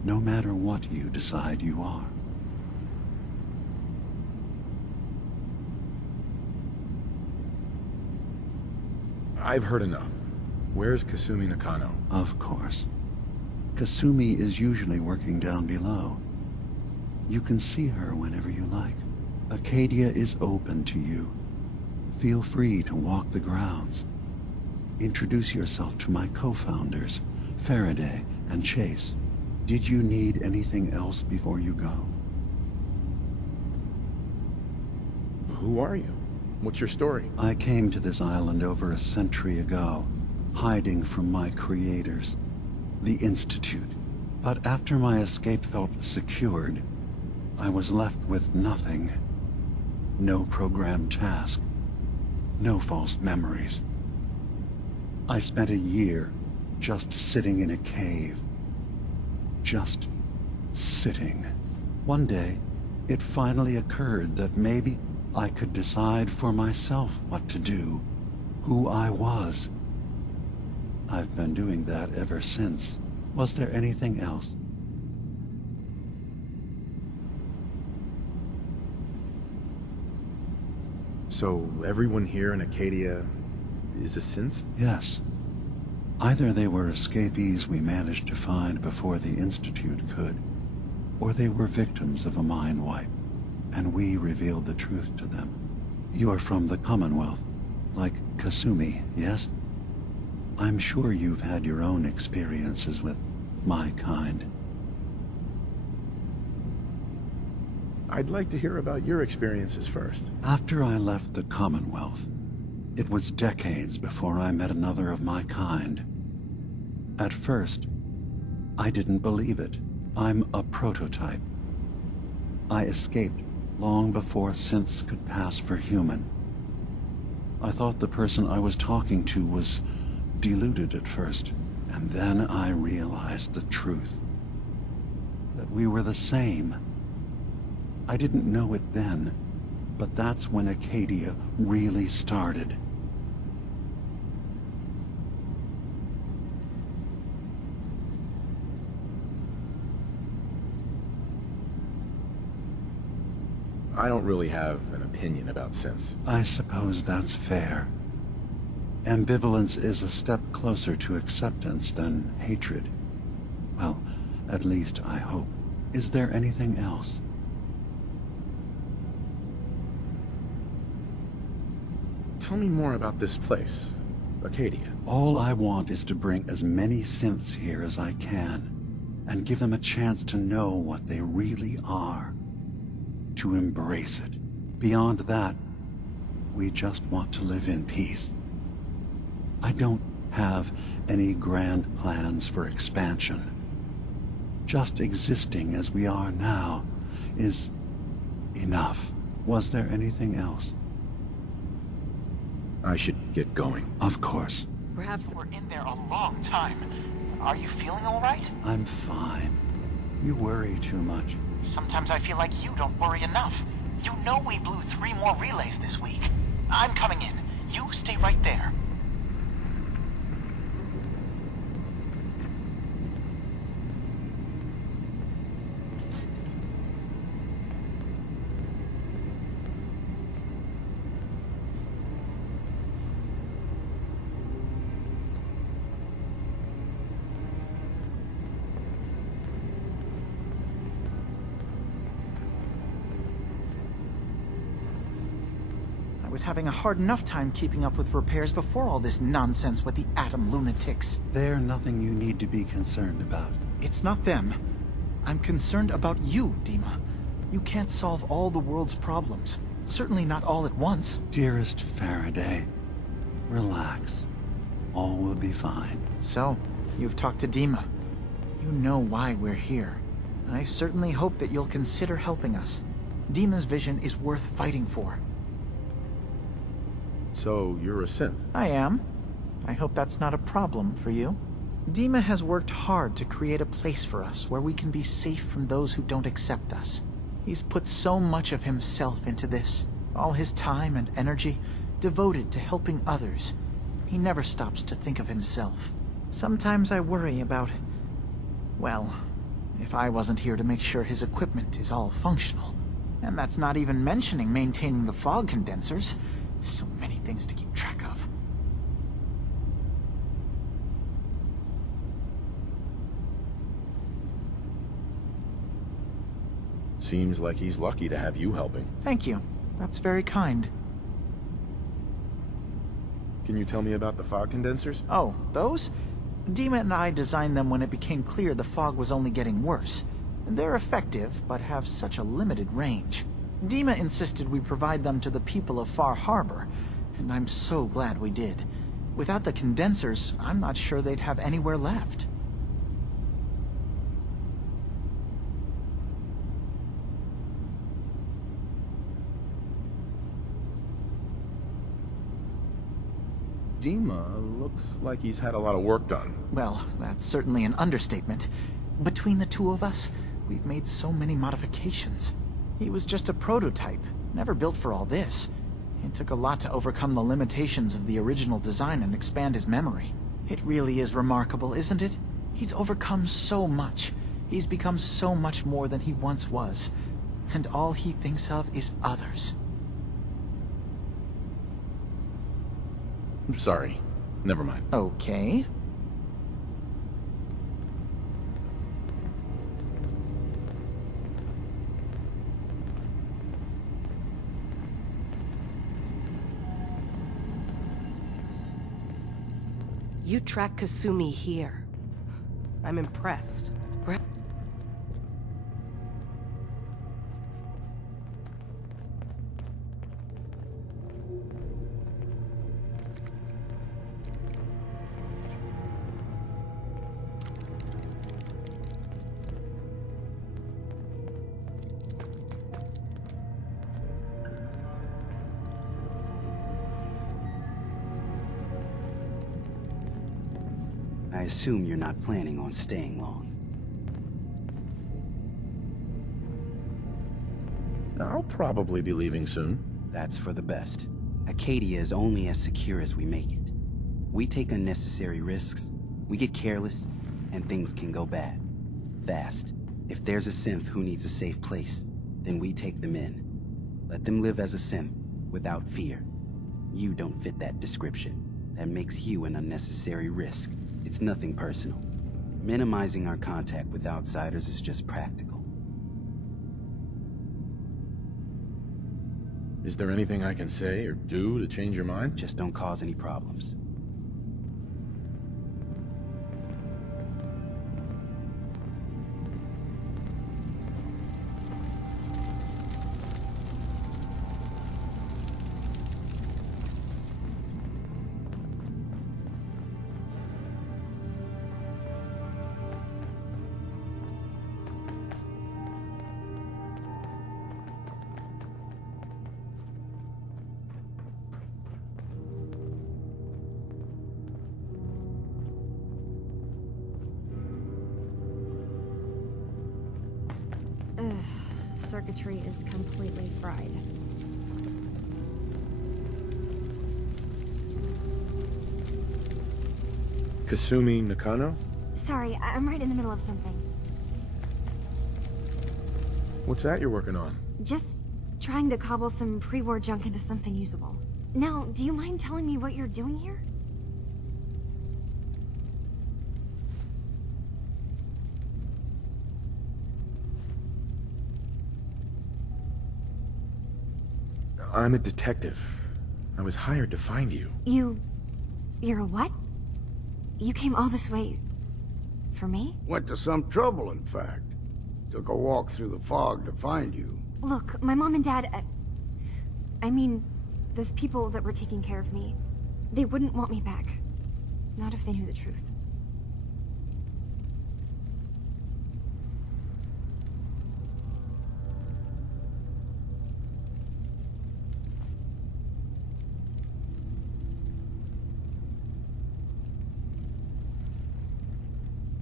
no matter what you decide you are. I've heard enough. Where's Kasumi Nakano? Of course. Kasumi is usually working down below. You can see her whenever you like. Acadia is open to you. Feel free to walk the grounds. Introduce yourself to my co-founders, Faraday and Chase. Did you need anything else before you go? Who are you? What's your story? I came to this island over a century ago, hiding from my creators, the Institute. But after my escape felt secured, I was left with nothing. No programmed task. No false memories. I spent a year just sitting in a cave. Just sitting. One day, it finally occurred that maybe I could decide for myself what to do, who I was. I've been doing that ever since. Was there anything else? So everyone here in Acadia is a synth? Yes. Either they were escapees we managed to find before the Institute could, or they were victims of a mind wipe, and we revealed the truth to them. You're from the Commonwealth, like Kasumi, yes? I'm sure you've had your own experiences with my kind. I'd like to hear about your experiences first. After I left the Commonwealth, it was decades before I met another of my kind. At first, I didn't believe it. I'm a prototype. I escaped long before synths could pass for human. I thought the person I was talking to was deluded at first, and then I realized the truth. That we were the same. I didn't know it then, but that's when Acadia really started. I don't really have an opinion about synths. I suppose that's fair. Ambivalence is a step closer to acceptance than hatred. Well, at least I hope. Is there anything else? Tell me more about this place, Acadia. All I want is to bring as many synths here as I can, and give them a chance to know what they really are. To embrace it. Beyond that, we just want to live in peace. I don't have any grand plans for expansion. Just existing as we are now is enough. Was there anything else? I should get going. Of course. Perhaps we're in there a long time. Are you feeling all right? I'm fine. You worry too much. Sometimes I feel like you don't worry enough. You know we blew 3 more relays this week. I'm coming in. You stay right there. I was having a hard enough time keeping up with repairs before all this nonsense with the atom lunatics. They're nothing you need to be concerned about. It's not them. I'm concerned about you, Dima. You can't solve all the world's problems. Certainly not all at once. Dearest Faraday, relax. All will be fine. So, you've talked to Dima. You know why we're here. I certainly hope that you'll consider helping us. Dima's vision is worth fighting for. So, you're a synth? I am. I hope that's not a problem for you. Dima has worked hard to create a place for us where we can be safe from those who don't accept us. He's put so much of himself into this, all his time and energy devoted to helping others. He never stops to think of himself. Sometimes I worry about, well, if I wasn't here to make sure his equipment is all functional. And that's not even mentioning maintaining the fog condensers. So many things to keep track of. Seems like he's lucky to have you helping. Thank you. That's very kind. Can you tell me about the fog condensers? Oh, those? Dima and I designed them when it became clear the fog was only getting worse. They're effective, but have such a limited range. Dima insisted we provide them to the people of Far Harbor, and I'm so glad we did. Without the condensers, I'm not sure they'd have anywhere left. Dima looks like he's had a lot of work done. Well, that's certainly an understatement. Between the two of us, we've made so many modifications. He was just a prototype, never built for all this. It took a lot to overcome the limitations of the original design and expand his memory. It really is remarkable, isn't it? He's overcome so much. He's become so much more than he once was. And all he thinks of is others. I'm sorry. Never mind. Okay. You track Kasumi here. I'm impressed. I assume you're not planning on staying long. I'll probably be leaving soon. That's for the best. Acadia is only as secure as we make it. We take unnecessary risks, we get careless, and things can go bad. Fast. If there's a synth who needs a safe place, then we take them in. Let them live as a synth, without fear. You don't fit that description. That makes you an unnecessary risk. It's nothing personal. Minimizing our contact with outsiders is just practical. Is there anything I can say or do to change your mind? Just don't cause any problems. Circuitry is completely fried. Kasumi Nakano? Sorry, I'm right in the middle of something. What's that you're working on? Just trying to cobble some pre-war junk into something usable. Now, do you mind telling me what you're doing here? I'm a detective. I was hired to find you. You're a what? You came all this way For me? Went to some trouble, in fact. Took a walk through the fog to find you. Look, my mom and dad... I mean, those people that were taking care of me, they wouldn't want me back. Not if they knew the truth.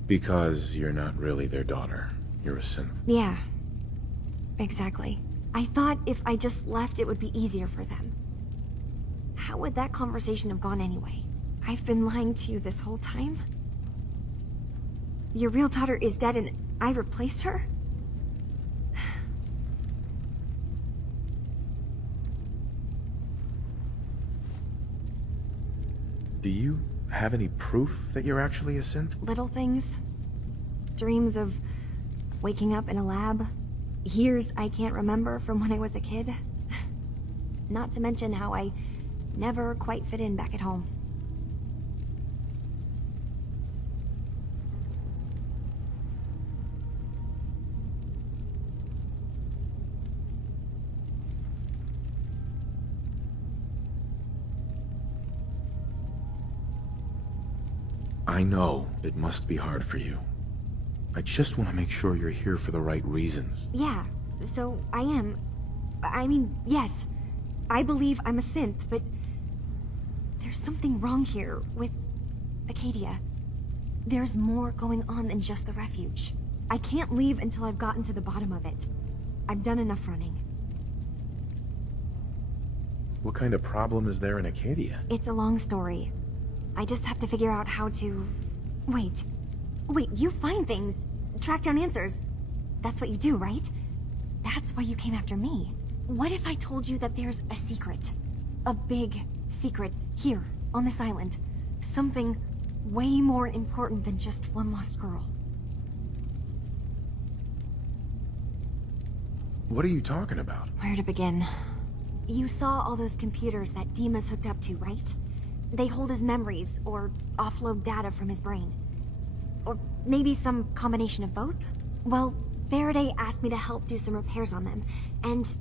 Because you're not really their daughter. You're a synth. Yeah. Exactly. I thought if I just left, it would be easier for them. How would that conversation have gone anyway? I've been lying to you this whole time? Your real daughter is dead and I replaced her? Do you have any proof that you're actually a synth? Little things. Dreams of waking up in a lab. Years I can't remember from when I was a kid. Not to mention how I never quite fit in back at home. I know it must be hard for you. I just want to make sure you're here for the right reasons. Yeah, so I am. I mean, yes, I believe I'm a synth, but there's something wrong here with Acadia. There's more going on than just the refuge. I can't leave until I've gotten to the bottom of it. I've done enough running. What kind of problem is there in Acadia? It's a long story. I just have to figure out how to... Wait, you find things, track down answers. That's what you do, right? That's why you came after me. What if I told you that there's a secret? A big secret here, on this island. Something way more important than just one lost girl. What are you talking about? Where to begin? You saw all those computers that Dima's hooked up to, right? They hold his memories, or offload data from his brain. Or maybe some combination of both? Well, Faraday asked me to help do some repairs on them, and,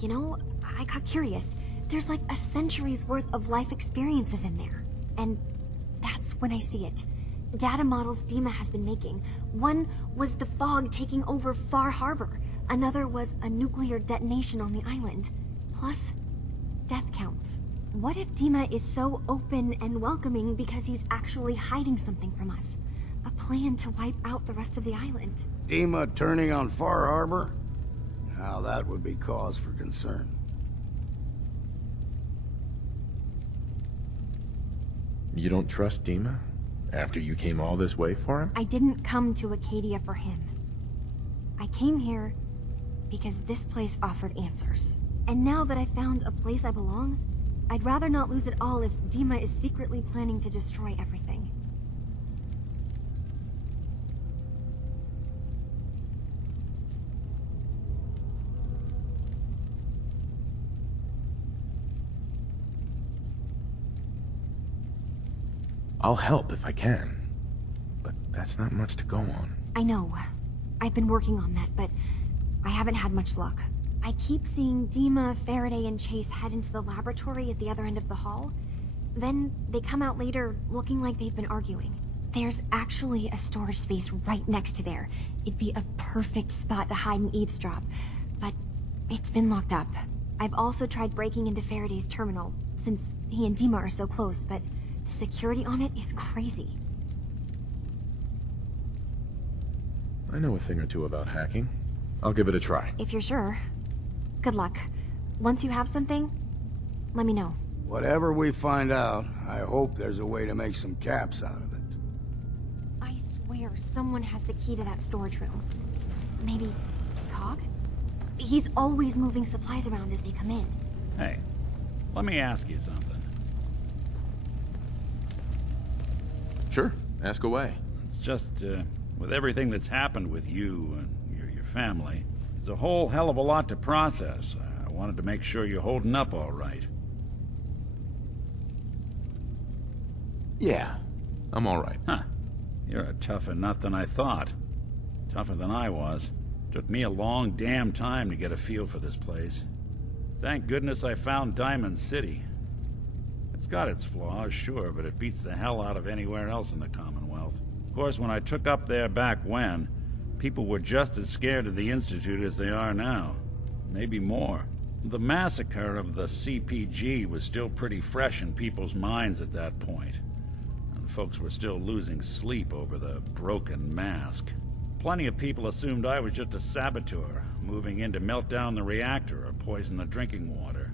you know, I got curious. There's like a century's worth of life experiences in there. And that's when I see it. Data models Dima has been making. One was the fog taking over Far Harbor. Another was a nuclear detonation on the island. Plus, death counts. What if Dima is so open and welcoming because he's actually hiding something from us? A plan to wipe out the rest of the island. Dima turning on Far Harbor? Now that would be cause for concern. You don't trust Dima? After you came all this way for him? I didn't come to Acadia for him. I came here because this place offered answers. And now that I found a place I belong, I'd rather not lose it all if Dima is secretly planning to destroy everything. I'll help if I can. But that's not much to go on. I know. I've been working on that, but I haven't had much luck. I keep seeing Dima, Faraday, and Chase head into the laboratory at the other end of the hall. Then they come out later looking like they've been arguing. There's actually a storage space right next to there. It'd be a perfect spot to hide and eavesdrop, but it's been locked up. I've also tried breaking into Faraday's terminal, since he and Dima are so close, but the security on it is crazy. I know a thing or two about hacking. I'll give it a try. If you're sure. Good luck. Once you have something, let me know. Whatever we find out, I hope there's a way to make some caps out of it. I swear someone has the key to that storage room. Maybe Cog? He's always moving supplies around as they come in. Hey, let me ask you something. Sure, ask away. It's just, with everything that's happened with you and your family, it's a whole hell of a lot to process. I wanted to make sure you're holding up all right. Yeah, I'm all right. Huh. You're a tougher nut than I thought. Tougher than I was. Took me a long damn time to get a feel for this place. Thank goodness I found Diamond City. It's got its flaws, sure, but it beats the hell out of anywhere else in the Commonwealth. Of course, when I took up there back when, people were just as scared of the Institute as they are now. Maybe more. The massacre of the CPG was still pretty fresh in people's minds at that point, and folks were still losing sleep over the broken mask. Plenty of people assumed I was just a saboteur, moving in to melt down the reactor or poison the drinking water.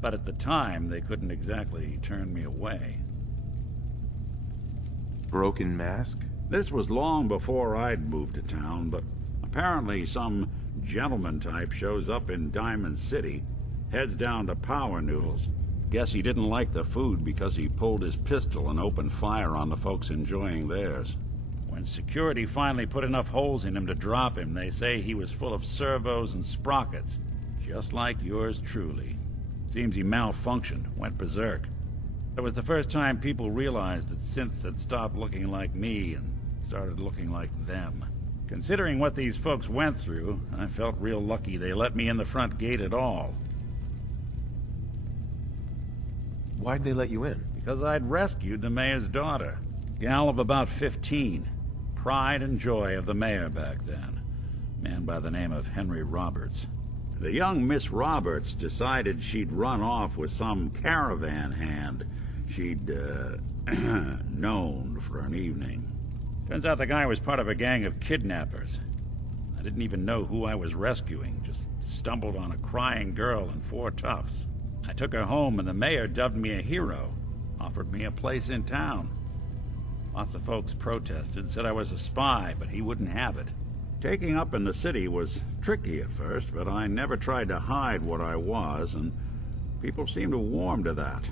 But at the time, they couldn't exactly turn me away. Broken mask? This was long before I'd moved to town, but apparently some gentleman type shows up in Diamond City, heads down to Power Noodles. Guess he didn't like the food because he pulled his pistol and opened fire on the folks enjoying theirs. When security finally put enough holes in him to drop him, they say he was full of servos and sprockets, just like yours truly. Seems he malfunctioned, went berserk. It was the first time people realized that synths had stopped looking like me and started looking like them. Considering what these folks went through, I felt real lucky they let me in the front gate at all. Why'd they let you in? Because I'd rescued the mayor's daughter. Gal of about 15. Pride and joy of the mayor back then. Man by the name of Henry Roberts. The young Miss Roberts decided she'd run off with some caravan hand she'd, known for an evening. Turns out the guy was part of a gang of kidnappers. I didn't even know who I was rescuing, just stumbled on a crying girl and 4 toughs. I took her home and the mayor dubbed me a hero, offered me a place in town. Lots of folks protested, said I was a spy, but he wouldn't have it. Taking up in the city was tricky at first, but I never tried to hide what I was, and people seemed to warm to that.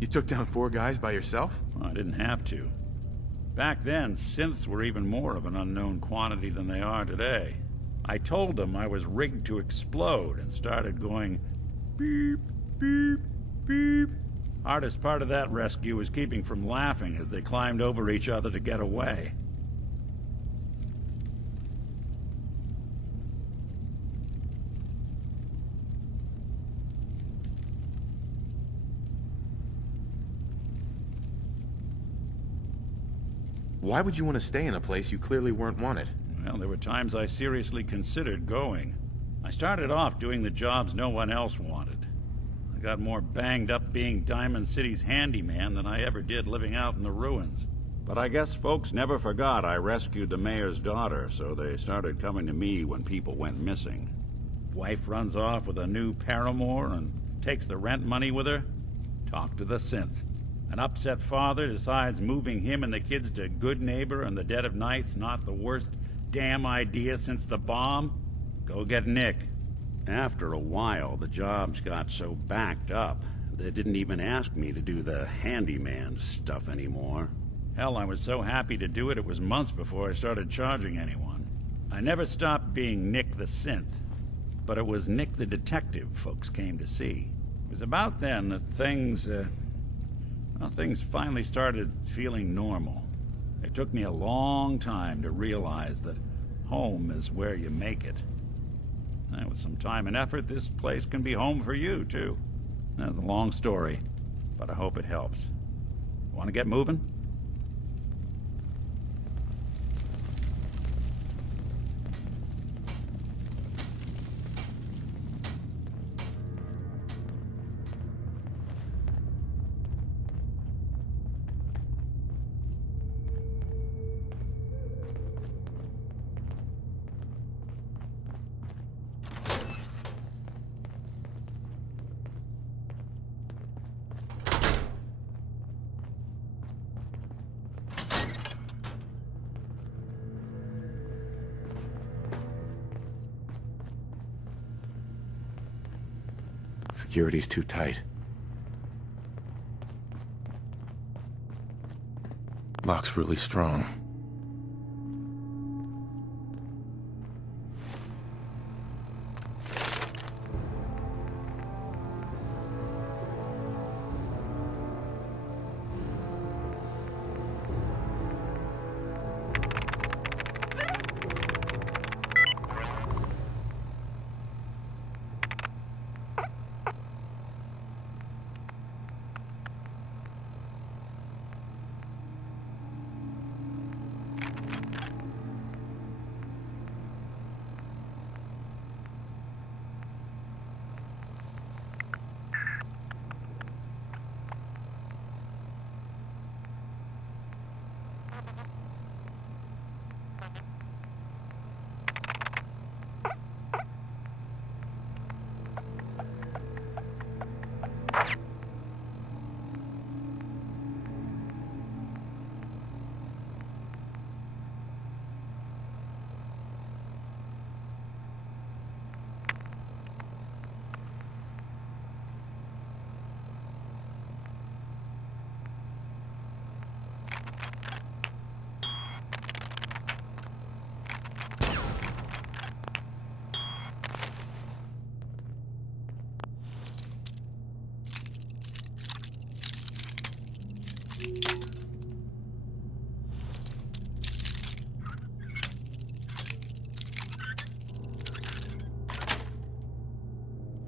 You took down 4 guys by yourself? Well, I didn't have to. Back then, synths were even more of an unknown quantity than they are today. I told them I was rigged to explode and started going beep, beep, beep. Hardest part of that rescue was keeping from laughing as they climbed over each other to get away. Why would you want to stay in a place you clearly weren't wanted? Well, there were times I seriously considered going. I started off doing the jobs no one else wanted. I got more banged up being Diamond City's handyman than I ever did living out in the ruins. But I guess folks never forgot I rescued the mayor's daughter, so they started coming to me when people went missing. Wife runs off with a new paramour and takes the rent money with her? Talk to the synth. An upset father decides moving him and the kids to Good Neighbor in the dead of night's not the worst damn idea since the bomb? Go get Nick. After a while, the jobs got so backed up, they didn't even ask me to do the handyman stuff anymore. Hell, I was so happy to do it, it was months before I started charging anyone. I never stopped being Nick the Synth, but it was Nick the Detective folks came to see. It was about then that things finally started feeling normal. It took me a long time to realize that home is where you make it. And with some time and effort, this place can be home for you, too. That's a long story, but I hope it helps. Want to get moving? Security's too tight. Lock's really strong.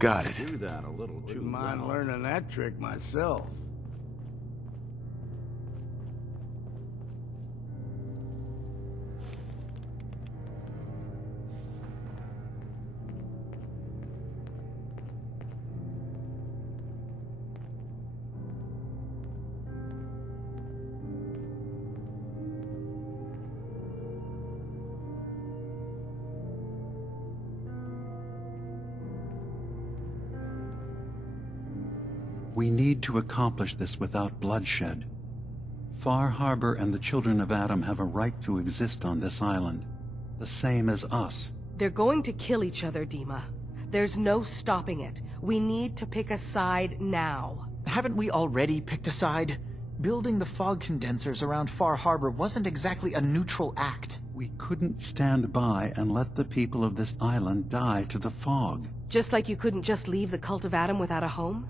got it. Do that a little too Wouldn't mind well. learning that trick myself. We need to accomplish this without bloodshed. Far Harbor and the children of Adam have a right to exist on this island, the same as us. They're going to kill each other, Dima. There's no stopping it. We need to pick a side now. Haven't we already picked a side? Building the fog condensers around Far Harbor wasn't exactly a neutral act. We couldn't stand by and let the people of this island die to the fog. Just like you couldn't just leave the Cult of Adam without a home?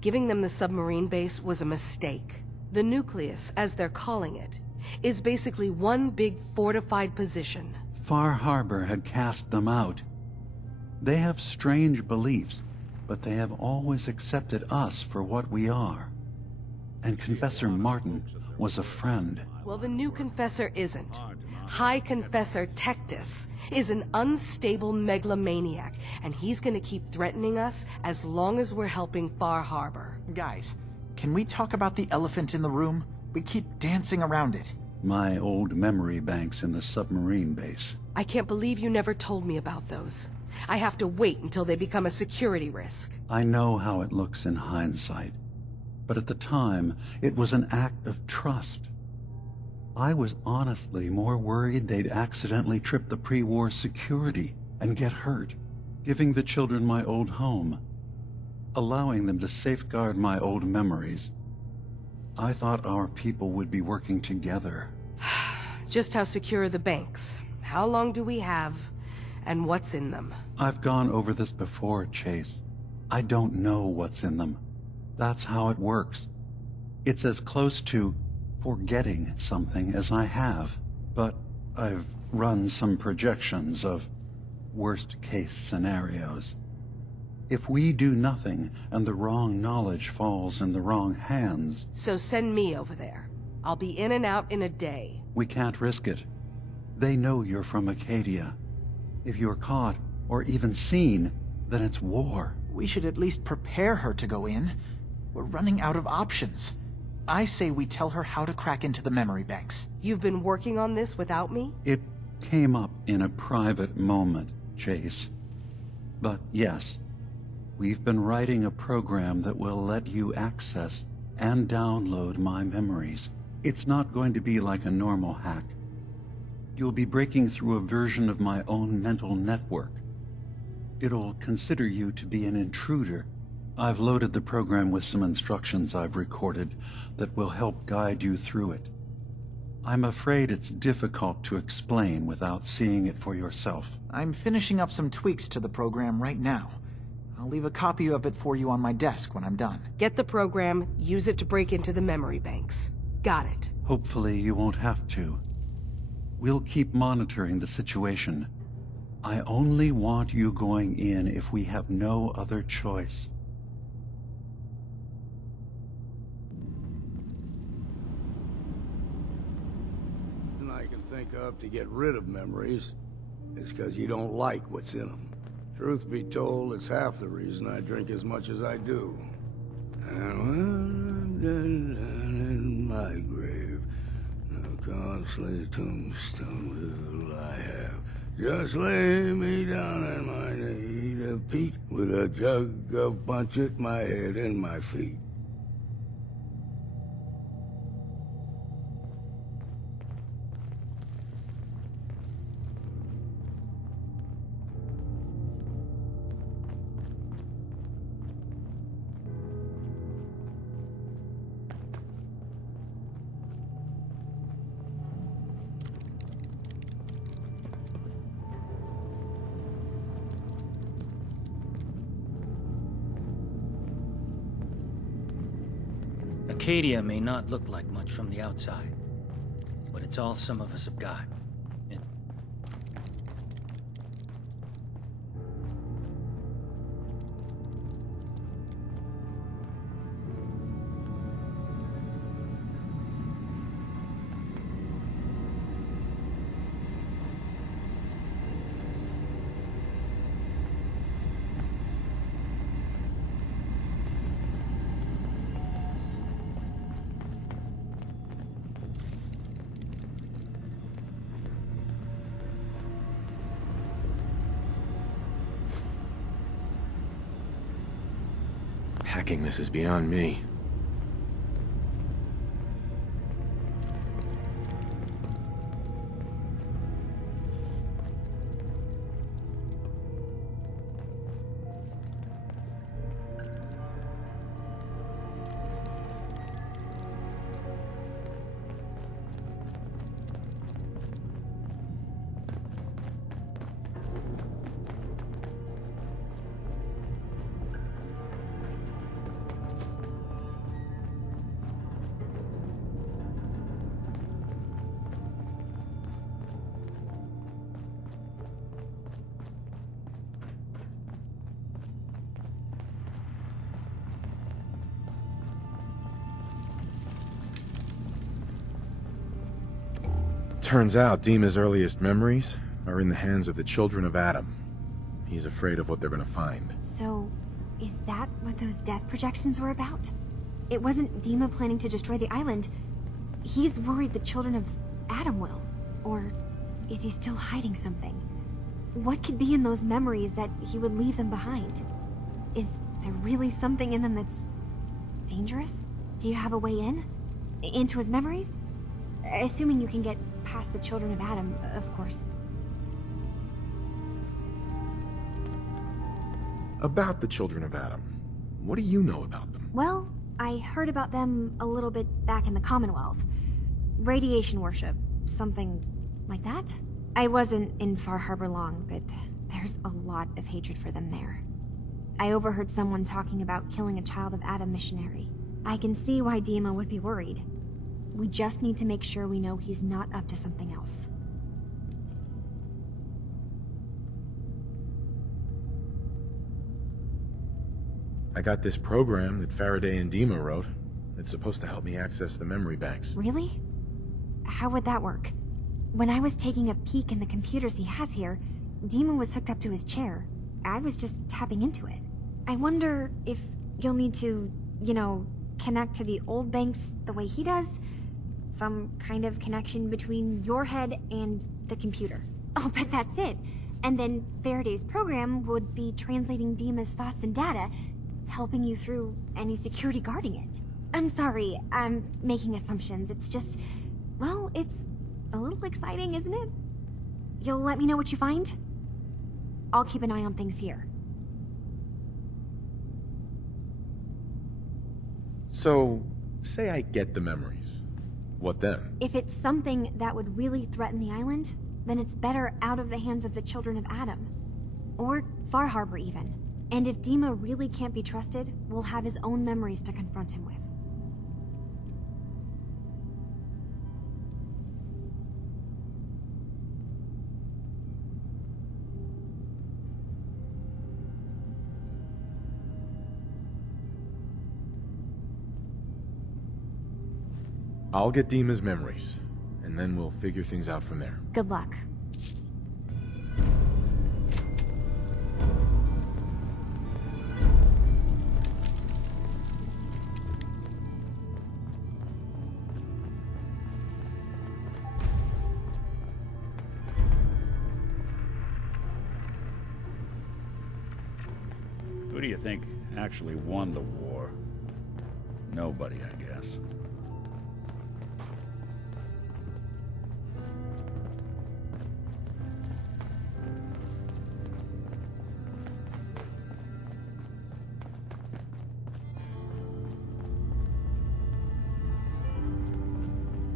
Giving them the submarine base was a mistake. The nucleus, as they're calling it, is basically one big fortified position. Far Harbor had cast them out. They have strange beliefs, but they have always accepted us for what we are. And Confessor Martin was a friend. Well, the new Confessor isn't. High Confessor Tectus is an unstable megalomaniac, and he's gonna keep threatening us as long as we're helping Far Harbor. Guys, can we talk about the elephant in the room? We keep dancing around it. My old memory banks in the submarine base. I can't believe you never told me about those. I have to wait until they become a security risk. I know how it looks in hindsight, but at the time, it was an act of trust. I was honestly more worried they'd accidentally trip the pre-war security and get hurt, giving the children my old home, allowing them to safeguard my old memories. I thought our people would be working together. Just how secure are the banks? How long do we have? And what's in them? I've gone over this before, Chase. I don't know what's in them. That's how it works. It's as close to forgetting something as I have, but I've run some projections of worst-case scenarios. If we do nothing and the wrong knowledge falls in the wrong hands... So send me over there. I'll be in and out in a day. We can't risk it. They know you're from Acadia. If you're caught, or even seen, then it's war. We should at least prepare her to go in. We're running out of options. I say we tell her how to crack into the memory banks. You've been working on this without me? It came up in a private moment, Chase. But yes, we've been writing a program that will let you access and download my memories. It's not going to be like a normal hack. You'll be breaking through a version of my own mental network. It'll consider you to be an intruder. I've loaded the program with some instructions I've recorded that will help guide you through it. I'm afraid it's difficult to explain without seeing it for yourself. I'm finishing up some tweaks to the program right now. I'll leave a copy of it for you on my desk when I'm done. Get the program, use it to break into the memory banks. Got it. Hopefully you won't have to. We'll keep monitoring the situation. I only want you going in if we have no other choice. I can think of to get rid of memories is because you don't like what's in them. Truth be told, it's half the reason I drink as much as I do. And when I'm dead and in my grave, no costly tombstone will I have. Just lay me down in my native peak with a jug of punch at my head and my feet. Acadia may not look like much from the outside, but it's all some of us have got. Hacking this is beyond me. Turns out Dima's earliest memories are in the hands of the children of Adam. He's afraid of what they're gonna find. So, is that what those death projections were about? It wasn't Dima planning to destroy the island. He's worried the children of Adam will. Or is he still hiding something? What could be in those memories that he would leave them behind? Is there really something in them that's dangerous? Do you have a way in? Into his memories? Assuming you can get past the children of Adam, of course. About the children of Adam, what do you know about them? Well, I heard about them a little bit back in the Commonwealth. Radiation worship, something like that. I wasn't in Far Harbor long, but there's a lot of hatred for them there. I overheard someone talking about killing a child of Adam missionary. I can see why Dima would be worried. We just need to make sure we know he's not up to something else. I got this program that Faraday and Dima wrote. It's supposed to help me access the memory banks. Really? How would that work? When I was taking a peek in the computers he has here, Dima was hooked up to his chair. I was just tapping into it. I wonder if you'll need to, connect to the old banks the way he does? Some kind of connection between your head and the computer. I'll bet that's it. And then Faraday's program would be translating Dima's thoughts and data, helping you through any security guarding it. I'm sorry, I'm making assumptions. It's just, well, it's a little exciting, isn't it? You'll let me know what you find? I'll keep an eye on things here. So, say I get the memories. What then? If it's something that would really threaten the island, then it's better out of the hands of the children of Adam. Or Far Harbor, even. And if Dima really can't be trusted, we'll have his own memories to confront him with. I'll get Dima's memories, and then we'll figure things out from there. Good luck. Who do you think actually won the war? Nobody, I guess.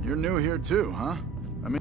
You're new here too, huh? I mean,